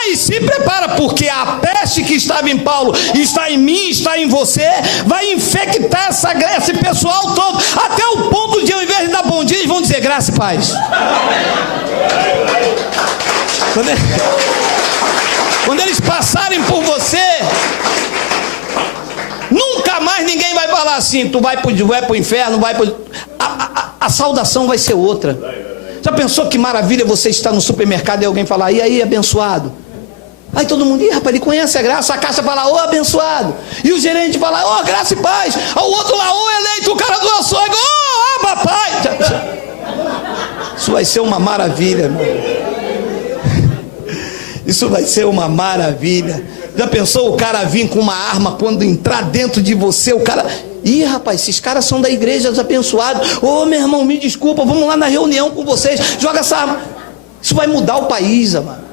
E se prepara, porque a peste que estava em Paulo está em mim, está em você, vai infectar esse pessoal todo, até o ponto de, ao invés de dar bom dia, eles vão dizer graça e paz. Quando eles passarem por você, nunca mais ninguém vai falar assim: tu vai para o inferno, vai para... A saudação vai ser outra. Já pensou que maravilha você estar no supermercado e alguém falar: e aí, abençoado? Aí todo mundo: ih, rapaz, ele conhece a graça. A caixa fala: ô, abençoado. E o gerente fala: ô, graça e paz. O outro lá: ô, eleito. O cara do açougue: ô, papai. Isso vai ser uma maravilha, meu. Isso vai ser uma maravilha. Já pensou o cara vir com uma arma, quando entrar dentro de você, o cara... Ih, rapaz, esses caras são da igreja, abençoados. Ô, meu irmão, me desculpa, vamos lá na reunião com vocês, joga essa arma. Isso vai mudar o país, amado.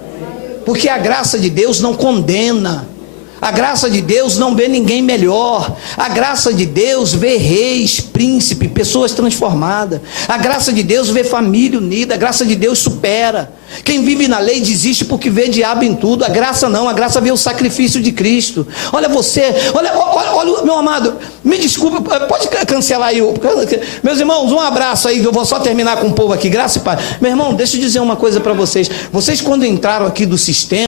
Porque a graça de Deus não condena. A graça de Deus não vê ninguém melhor. A graça de Deus vê reis, príncipes, pessoas transformadas. A graça de Deus vê família unida. A graça de Deus supera. Quem vive na lei desiste porque vê diabo em tudo. A graça não, a graça vê o sacrifício de Cristo. Olha você, olha meu amado, me desculpa, pode cancelar aí. Meus irmãos, um abraço aí, eu vou só terminar com o povo aqui, graça e paz. Meu irmão, deixa eu dizer uma coisa para vocês. Vocês quando entraram aqui do sistema,